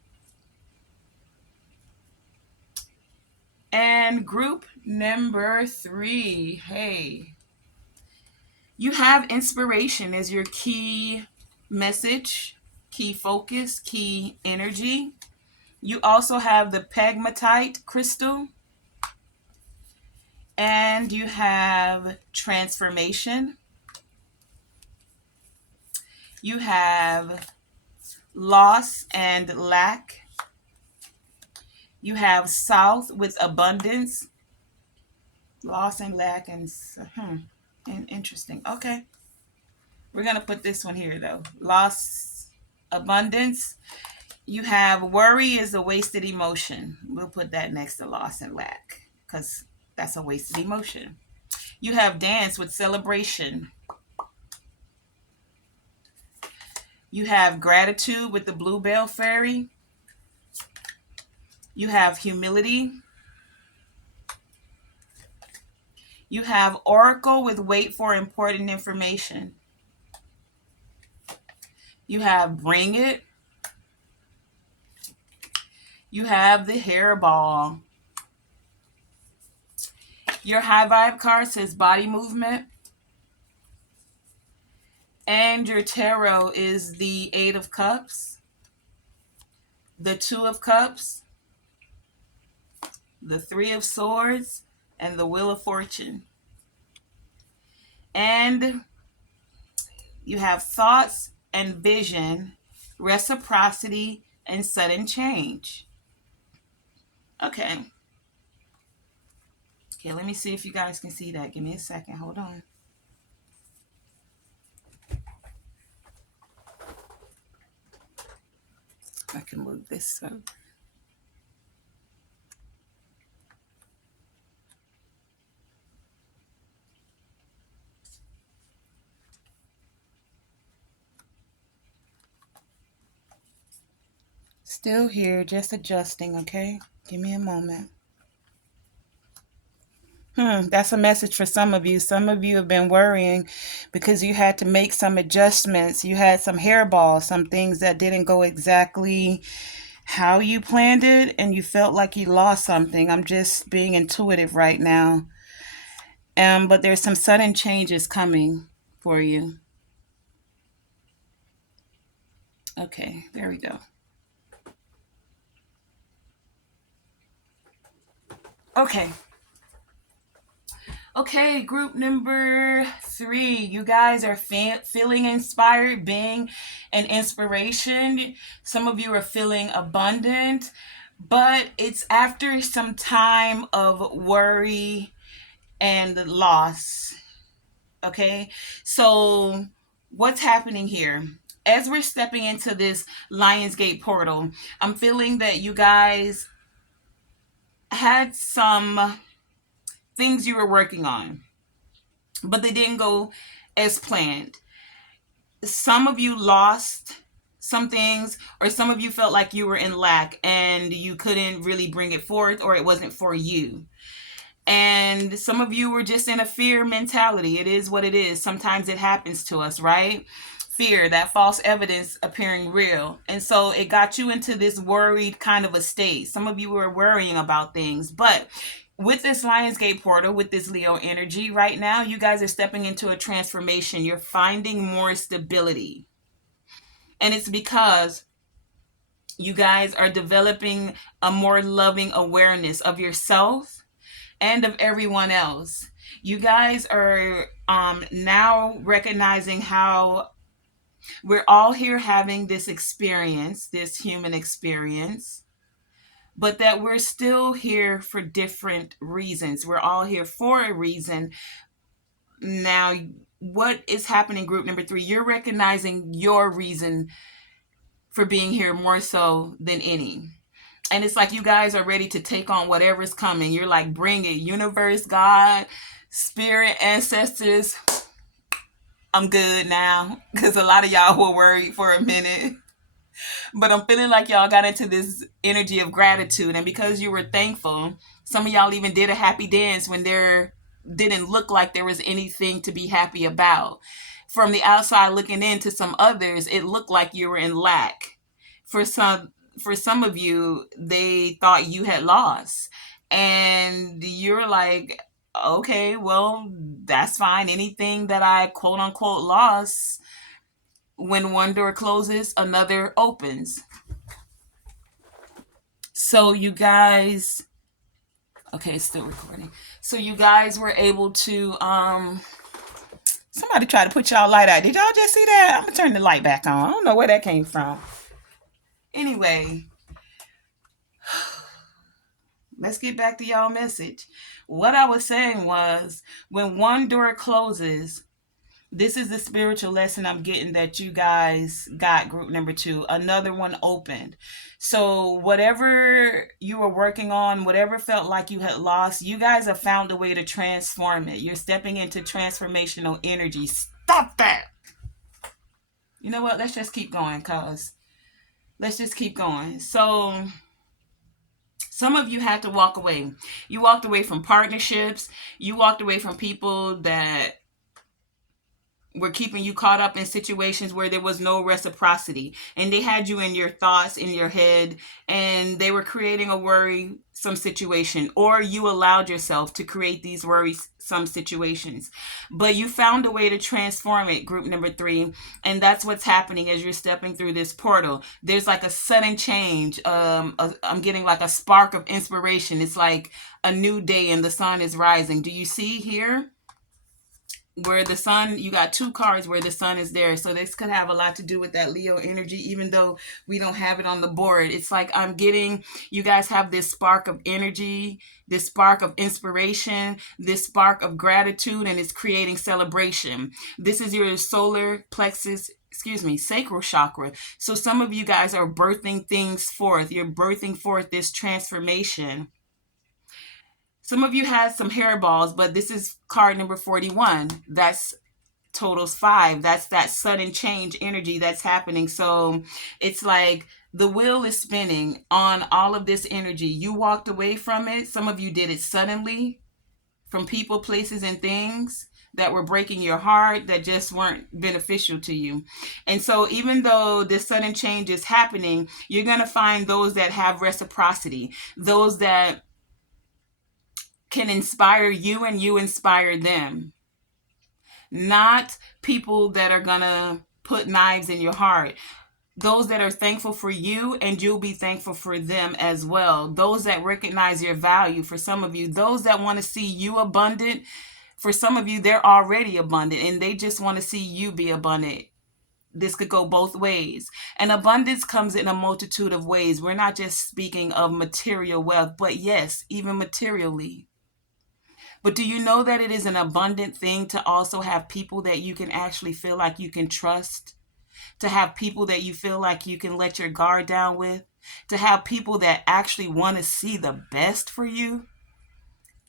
And group number 3, hey, you have inspiration as your key message, key focus, key energy. You also have the pegmatite crystal, and you have transformation. You have loss and lack. You have south with abundance. Loss and lack and interesting. Okay. We're going to put this one here though. Loss, abundance. You have worry is a wasted emotion. We'll put that next to loss and lack because that's a wasted emotion. You have dance with celebration. You have gratitude with the bluebell fairy. You have humility. You have oracle with wait for important information. You have bring it. You have the hairball. Your high vibe card says body movement. And your tarot is the 8 of cups, the 2 of cups, the 3 of swords, and the wheel of fortune. And you have thoughts and vision, reciprocity, and sudden change. Okay. Okay, let me see if you guys can see that. Give me a second. Hold on. I can move this up. Still here, just adjusting, okay? Give me a moment. That's a message for some of you. Some of you have been worrying because you had to make some adjustments. You had some hairballs, some things that didn't go exactly how you planned it, and you felt like you lost something. I'm just being intuitive right now. But there's some sudden changes coming for you. Okay, there we go. Okay. Okay, group number 3. You guys are feeling inspired, being an inspiration. Some of you are feeling abundant, but it's after some time of worry and loss. Okay, so what's happening here? As we're stepping into this Lionsgate portal, I'm feeling that you guys had some things you were working on, but they didn't go as planned. Some of you lost some things, or some of you felt like you were in lack and you couldn't really bring it forth, or it wasn't for you. And some of you were just in a fear mentality. It is what it is. Sometimes it happens to us, right? fear, that false evidence appearing real. And so it got you into this worried kind of a state. Some of you were worrying about things, but with this Lionsgate portal, with this Leo energy right now, you guys are stepping into a transformation. You're finding more stability. And it's because you guys are developing a more loving awareness of yourself and of everyone else. You guys are now recognizing how we're all here having this experience, this human experience, but that we're still here for different reasons. We're all here for a reason. Now, what is happening, group number 3? You're recognizing your reason for being here more so than any. And it's like you guys are ready to take on whatever's coming. You're like, bring it. Universe, God, spirit, ancestors. I'm good now. Because a lot of y'all were worried for a minute. But I'm feeling like y'all got into this energy of gratitude. And because you were thankful, some of y'all even did a happy dance when there didn't look like there was anything to be happy about. From the outside looking in, to some others, it looked like you were in lack. For some of you, they thought you had lost. And you're like, okay, well, that's fine. Anything that I quote unquote lost, when one door closes, another opens. So you guys, okay, it's still recording. So you guys were able to, somebody tried to put y'all light out. Did y'all just see that? I'm gonna turn the light back on. I don't know where that came from. Anyway, let's get back to y'all message. What I was saying was, when one door closes, this is the spiritual lesson I'm getting that you guys got, group number 2. Another one opened. So whatever you were working on, whatever felt like you had lost, you guys have found a way to transform it. You're stepping into transformational energy. Stop that. You know what? Let's just keep going, cuz. Let's just keep going. So some of you had to walk away. You walked away from partnerships. You walked away from people that were keeping you caught up in situations where there was no reciprocity, and they had you in your thoughts, in your head, and they were creating a worrisome situation, or you allowed yourself to create these worrisome situations. But you found a way to transform it, group number 3, and that's what's happening as you're stepping through this portal. There's like a sudden change. I'm getting like a spark of inspiration. It's like a new day and the sun is rising. Do you see here where the sun, you got 2 cards where the sun is there? So this could have a lot to do with that Leo energy, even though we don't have it on the board. It's like I'm getting, you guys have this spark of energy, this spark of inspiration, this spark of gratitude, and it's creating celebration. This is your solar plexus, sacral chakra. So some of you guys are birthing things forth. You're birthing forth this transformation. Some of you had some hairballs, but this is card number 41. That's totals 5. That's that sudden change energy that's happening. So it's like the wheel is spinning on all of this energy. You walked away from it. Some of you did it suddenly, from people, places, and things that were breaking your heart, that just weren't beneficial to you. And so even though this sudden change is happening, you're going to find those that have reciprocity, those that can inspire you and you inspire them. Not people that are gonna put knives in your heart. Those that are thankful for you, and you'll be thankful for them as well. Those that recognize your value. For some of you, those that want to see you abundant. For some of you, they're already abundant and they just want to see you be abundant. This could go both ways. And abundance comes in a multitude of ways. We're not just speaking of material wealth, but yes, even materially. But do you know that it is an abundant thing to also have people that you can actually feel like you can trust? To have people that you feel like you can let your guard down with? To have people that actually want to see the best for you?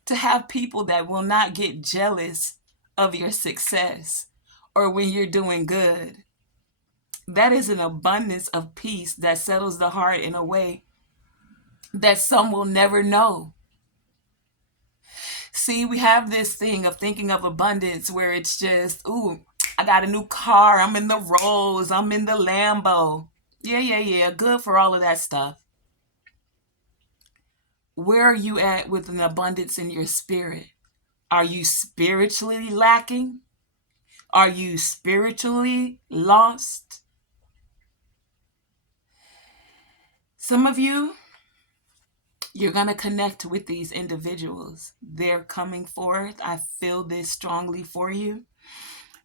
To have people that will not get jealous of your success or when you're doing good? That is an abundance of peace that settles the heart in a way that some will never know. See, we have this thing of thinking of abundance where it's just, ooh, I got a new car. I'm in the Rolls. I'm in the Lambo. Yeah. Good for all of that stuff. Where are you at with an abundance in your spirit? Are you spiritually lacking? Are you spiritually lost? Some of you, you're going to connect with these individuals. They're coming forth. I feel this strongly for you.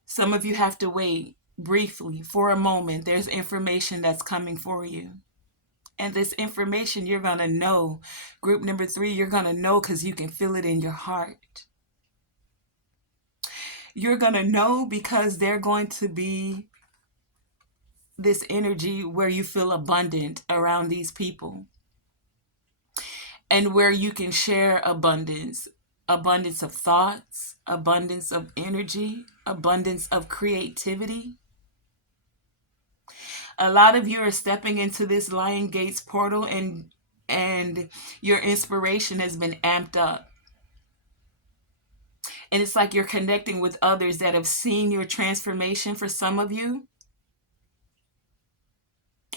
Some of you have to wait briefly for a moment. There's information that's coming for you. And this information you're going to know. Group number 3, you're going to know because you can feel it in your heart. You're going to know because they're going to be this energy where you feel abundant around these people. And where you can share abundance. Abundance of thoughts, abundance of energy, abundance of creativity. A lot of you are stepping into this Lion Gates portal and your inspiration has been amped up. And it's like you're connecting with others that have seen your transformation for some of you.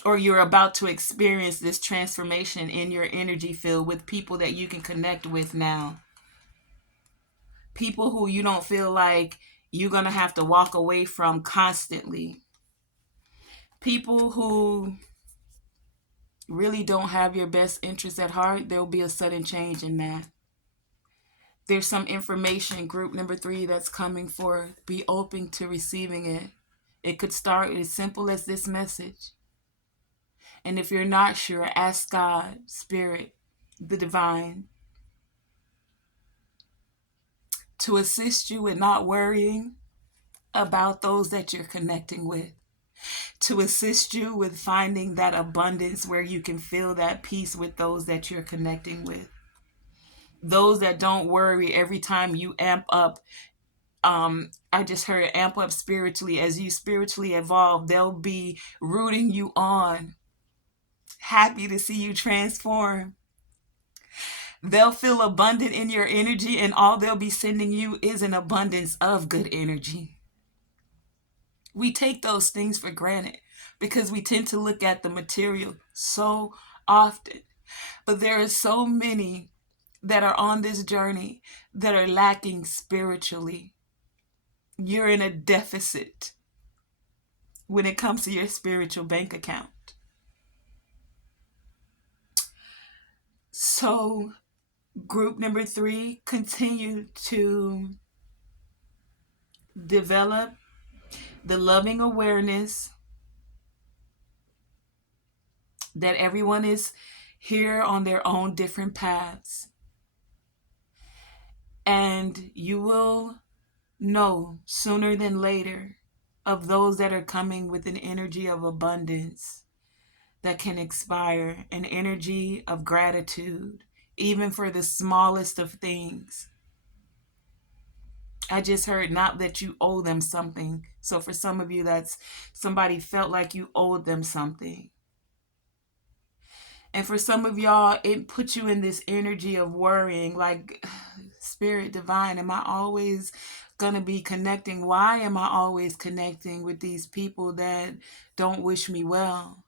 Or you're about to experience this transformation in your energy field with people that you can connect with now. People who you don't feel like you're going to have to walk away from constantly. People who really don't have your best interests at heart. There'll be a sudden change in that. There's some information, group number 3, that's coming forth. Be open to receiving it. It could start as simple as this message. And if you're not sure, ask God, Spirit, the Divine, to assist you in not worrying about those that you're connecting with. To assist you with finding that abundance where you can feel that peace with those that you're connecting with. Those that don't worry every time you amp up. I just heard amp up spiritually. As you spiritually evolve, they'll be rooting you on. Happy to see you transform. They'll feel abundant in your energy, and all they'll be sending you is an abundance of good energy. We take those things for granted because we tend to look at the material so often. But there are so many that are on this journey that are lacking spiritually. You're in a deficit when it comes to your spiritual bank account. So, group number 3, continue to develop the loving awareness that everyone is here on their own different paths. And you will know sooner than later of those that are coming with an energy of abundance that can inspire, an energy of gratitude, even for the smallest of things. I just heard not that you owe them something. So for some of you, that's somebody felt like you owed them something. And for some of y'all, it puts you in this energy of worrying, like, Spirit Divine, am I always going to be connecting? Why am I always connecting with these people that don't wish me well?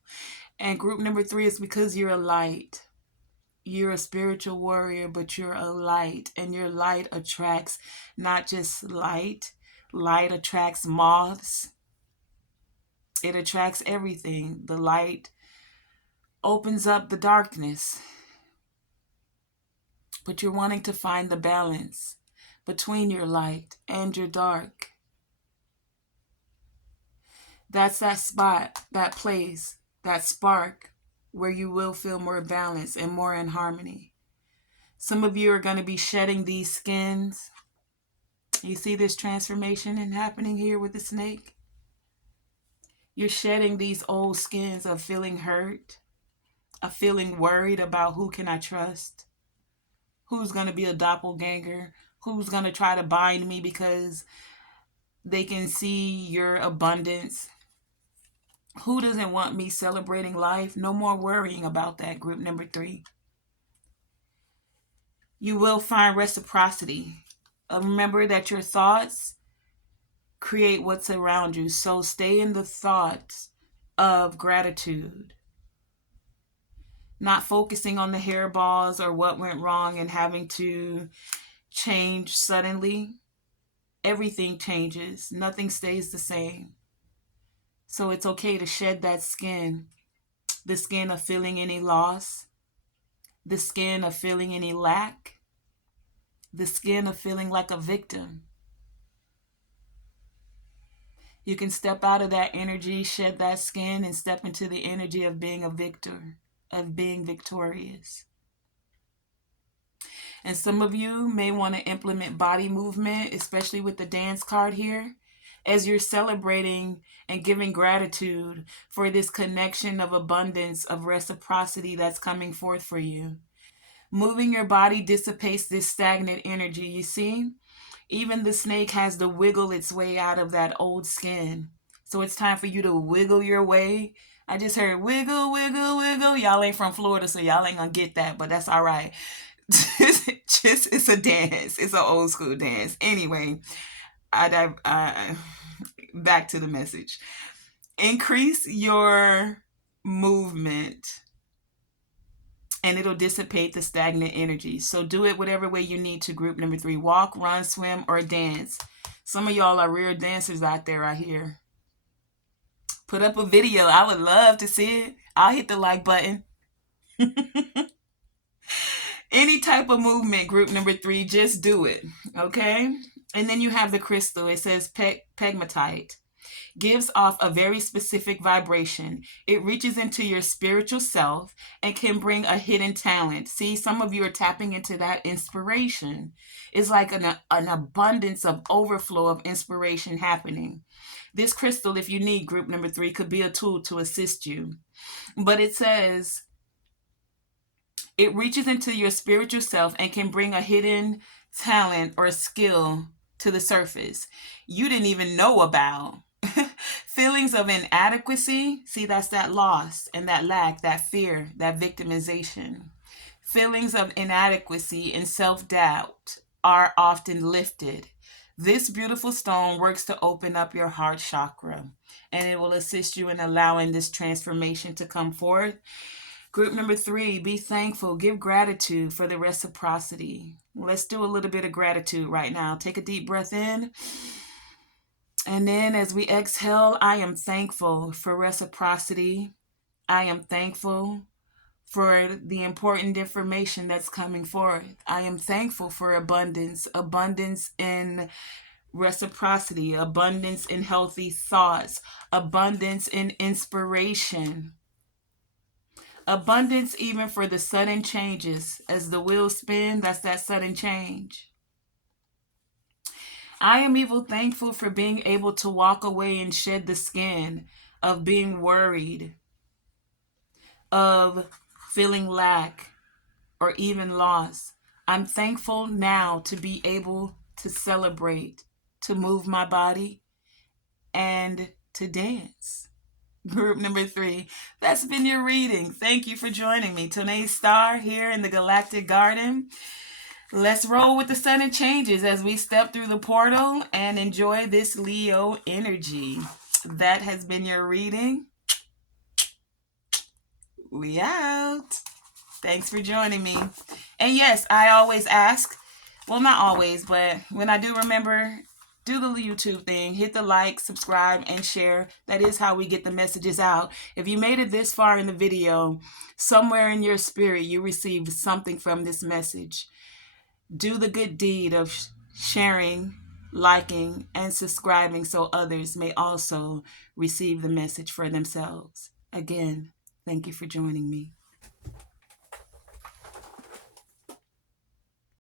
And group number 3 is because you're a light. You're a spiritual warrior, but you're a light. And your light attracts not just light. Light attracts moths. It attracts everything. The light opens up the darkness. But you're wanting to find the balance between your light and your dark. That's that spot, that place, that spark where you will feel more balance and more in harmony. Some of you are going to be shedding these skins. You see this transformation happening here with the snake? You're shedding these old skins of feeling hurt, of feeling worried about who can I trust, who's going to be a doppelganger, who's going to try to bind me because they can see your abundance. Who doesn't want me celebrating life? No more worrying about that, group number 3. You will find reciprocity. Remember that your thoughts create what's around you. So stay in the thoughts of gratitude, not focusing on the hairballs or what went wrong and having to change suddenly. Everything changes, nothing stays the same. So it's okay to shed that skin, the skin of feeling any loss, the skin of feeling any lack, the skin of feeling like a victim. You can step out of that energy, shed that skin, and step into the energy of being a victor, of being victorious. And some of you may want to implement body movement, especially with the dance card here, as you're celebrating and giving gratitude for this connection of abundance, of reciprocity that's coming forth for you. Moving your body dissipates this stagnant energy. You see, even the snake has to wiggle its way out of that old skin. So it's time for you to wiggle your way. I just heard wiggle, wiggle, wiggle. Y'all ain't from Florida, so y'all ain't gonna get that, but that's all right. It's a dance. It's an old school dance. Anyway, back to the message. Increase your movement and it'll dissipate the stagnant energy. So do it whatever way you need to. Group number 3, walk, run, swim, or dance. Some of y'all are real dancers out there, I hear. Put up a video. I would love to see it. I'll hit the like button. Any type of movement, group number 3, just do it. Okay? And then you have the crystal. It says pegmatite. Gives off a very specific vibration. It reaches into your spiritual self and can bring a hidden talent. See, some of you are tapping into that inspiration. It's like an abundance of overflow of inspiration happening. This crystal, if you need, group number 3, could be a tool to assist you. But it says it reaches into your spiritual self and can bring a hidden talent or skill to the surface you didn't even know about. Feelings of inadequacy, see, that's that loss and that lack, that fear, that victimization. Feelings of inadequacy and self-doubt are often lifted. This beautiful stone works to open up your heart chakra, and it will assist you in allowing this transformation to come forth. Group number 3, be thankful, give gratitude for the reciprocity. Let's do a little bit of gratitude right now. Take a deep breath in. And then as we exhale, I am thankful for reciprocity. I am thankful for the important information that's coming forth. I am thankful for abundance, abundance in reciprocity, abundance in healthy thoughts, abundance in inspiration, abundance even for the sudden changes. As the wheels spin, that's that sudden change. I am even thankful for being able to walk away and shed the skin of being worried, of feeling lack, or even loss. I'm thankful now to be able to celebrate, to move my body, and to dance. Group number 3, that's been your reading. Thank you for joining me. Tonae Star here in the Galactic Garden. Let's roll with the sudden changes as we step through the portal and enjoy this Leo energy. That has been your reading. We out. Thanks for joining me. And yes, I always ask, well, not always, but when I do remember, do the YouTube thing, hit the like, subscribe, and share. That is how we get the messages out. If you made it this far in the video, somewhere in your spirit, you received something from this message. Do the good deed of sharing, liking, and subscribing so others may also receive the message for themselves. Again, thank you for joining me.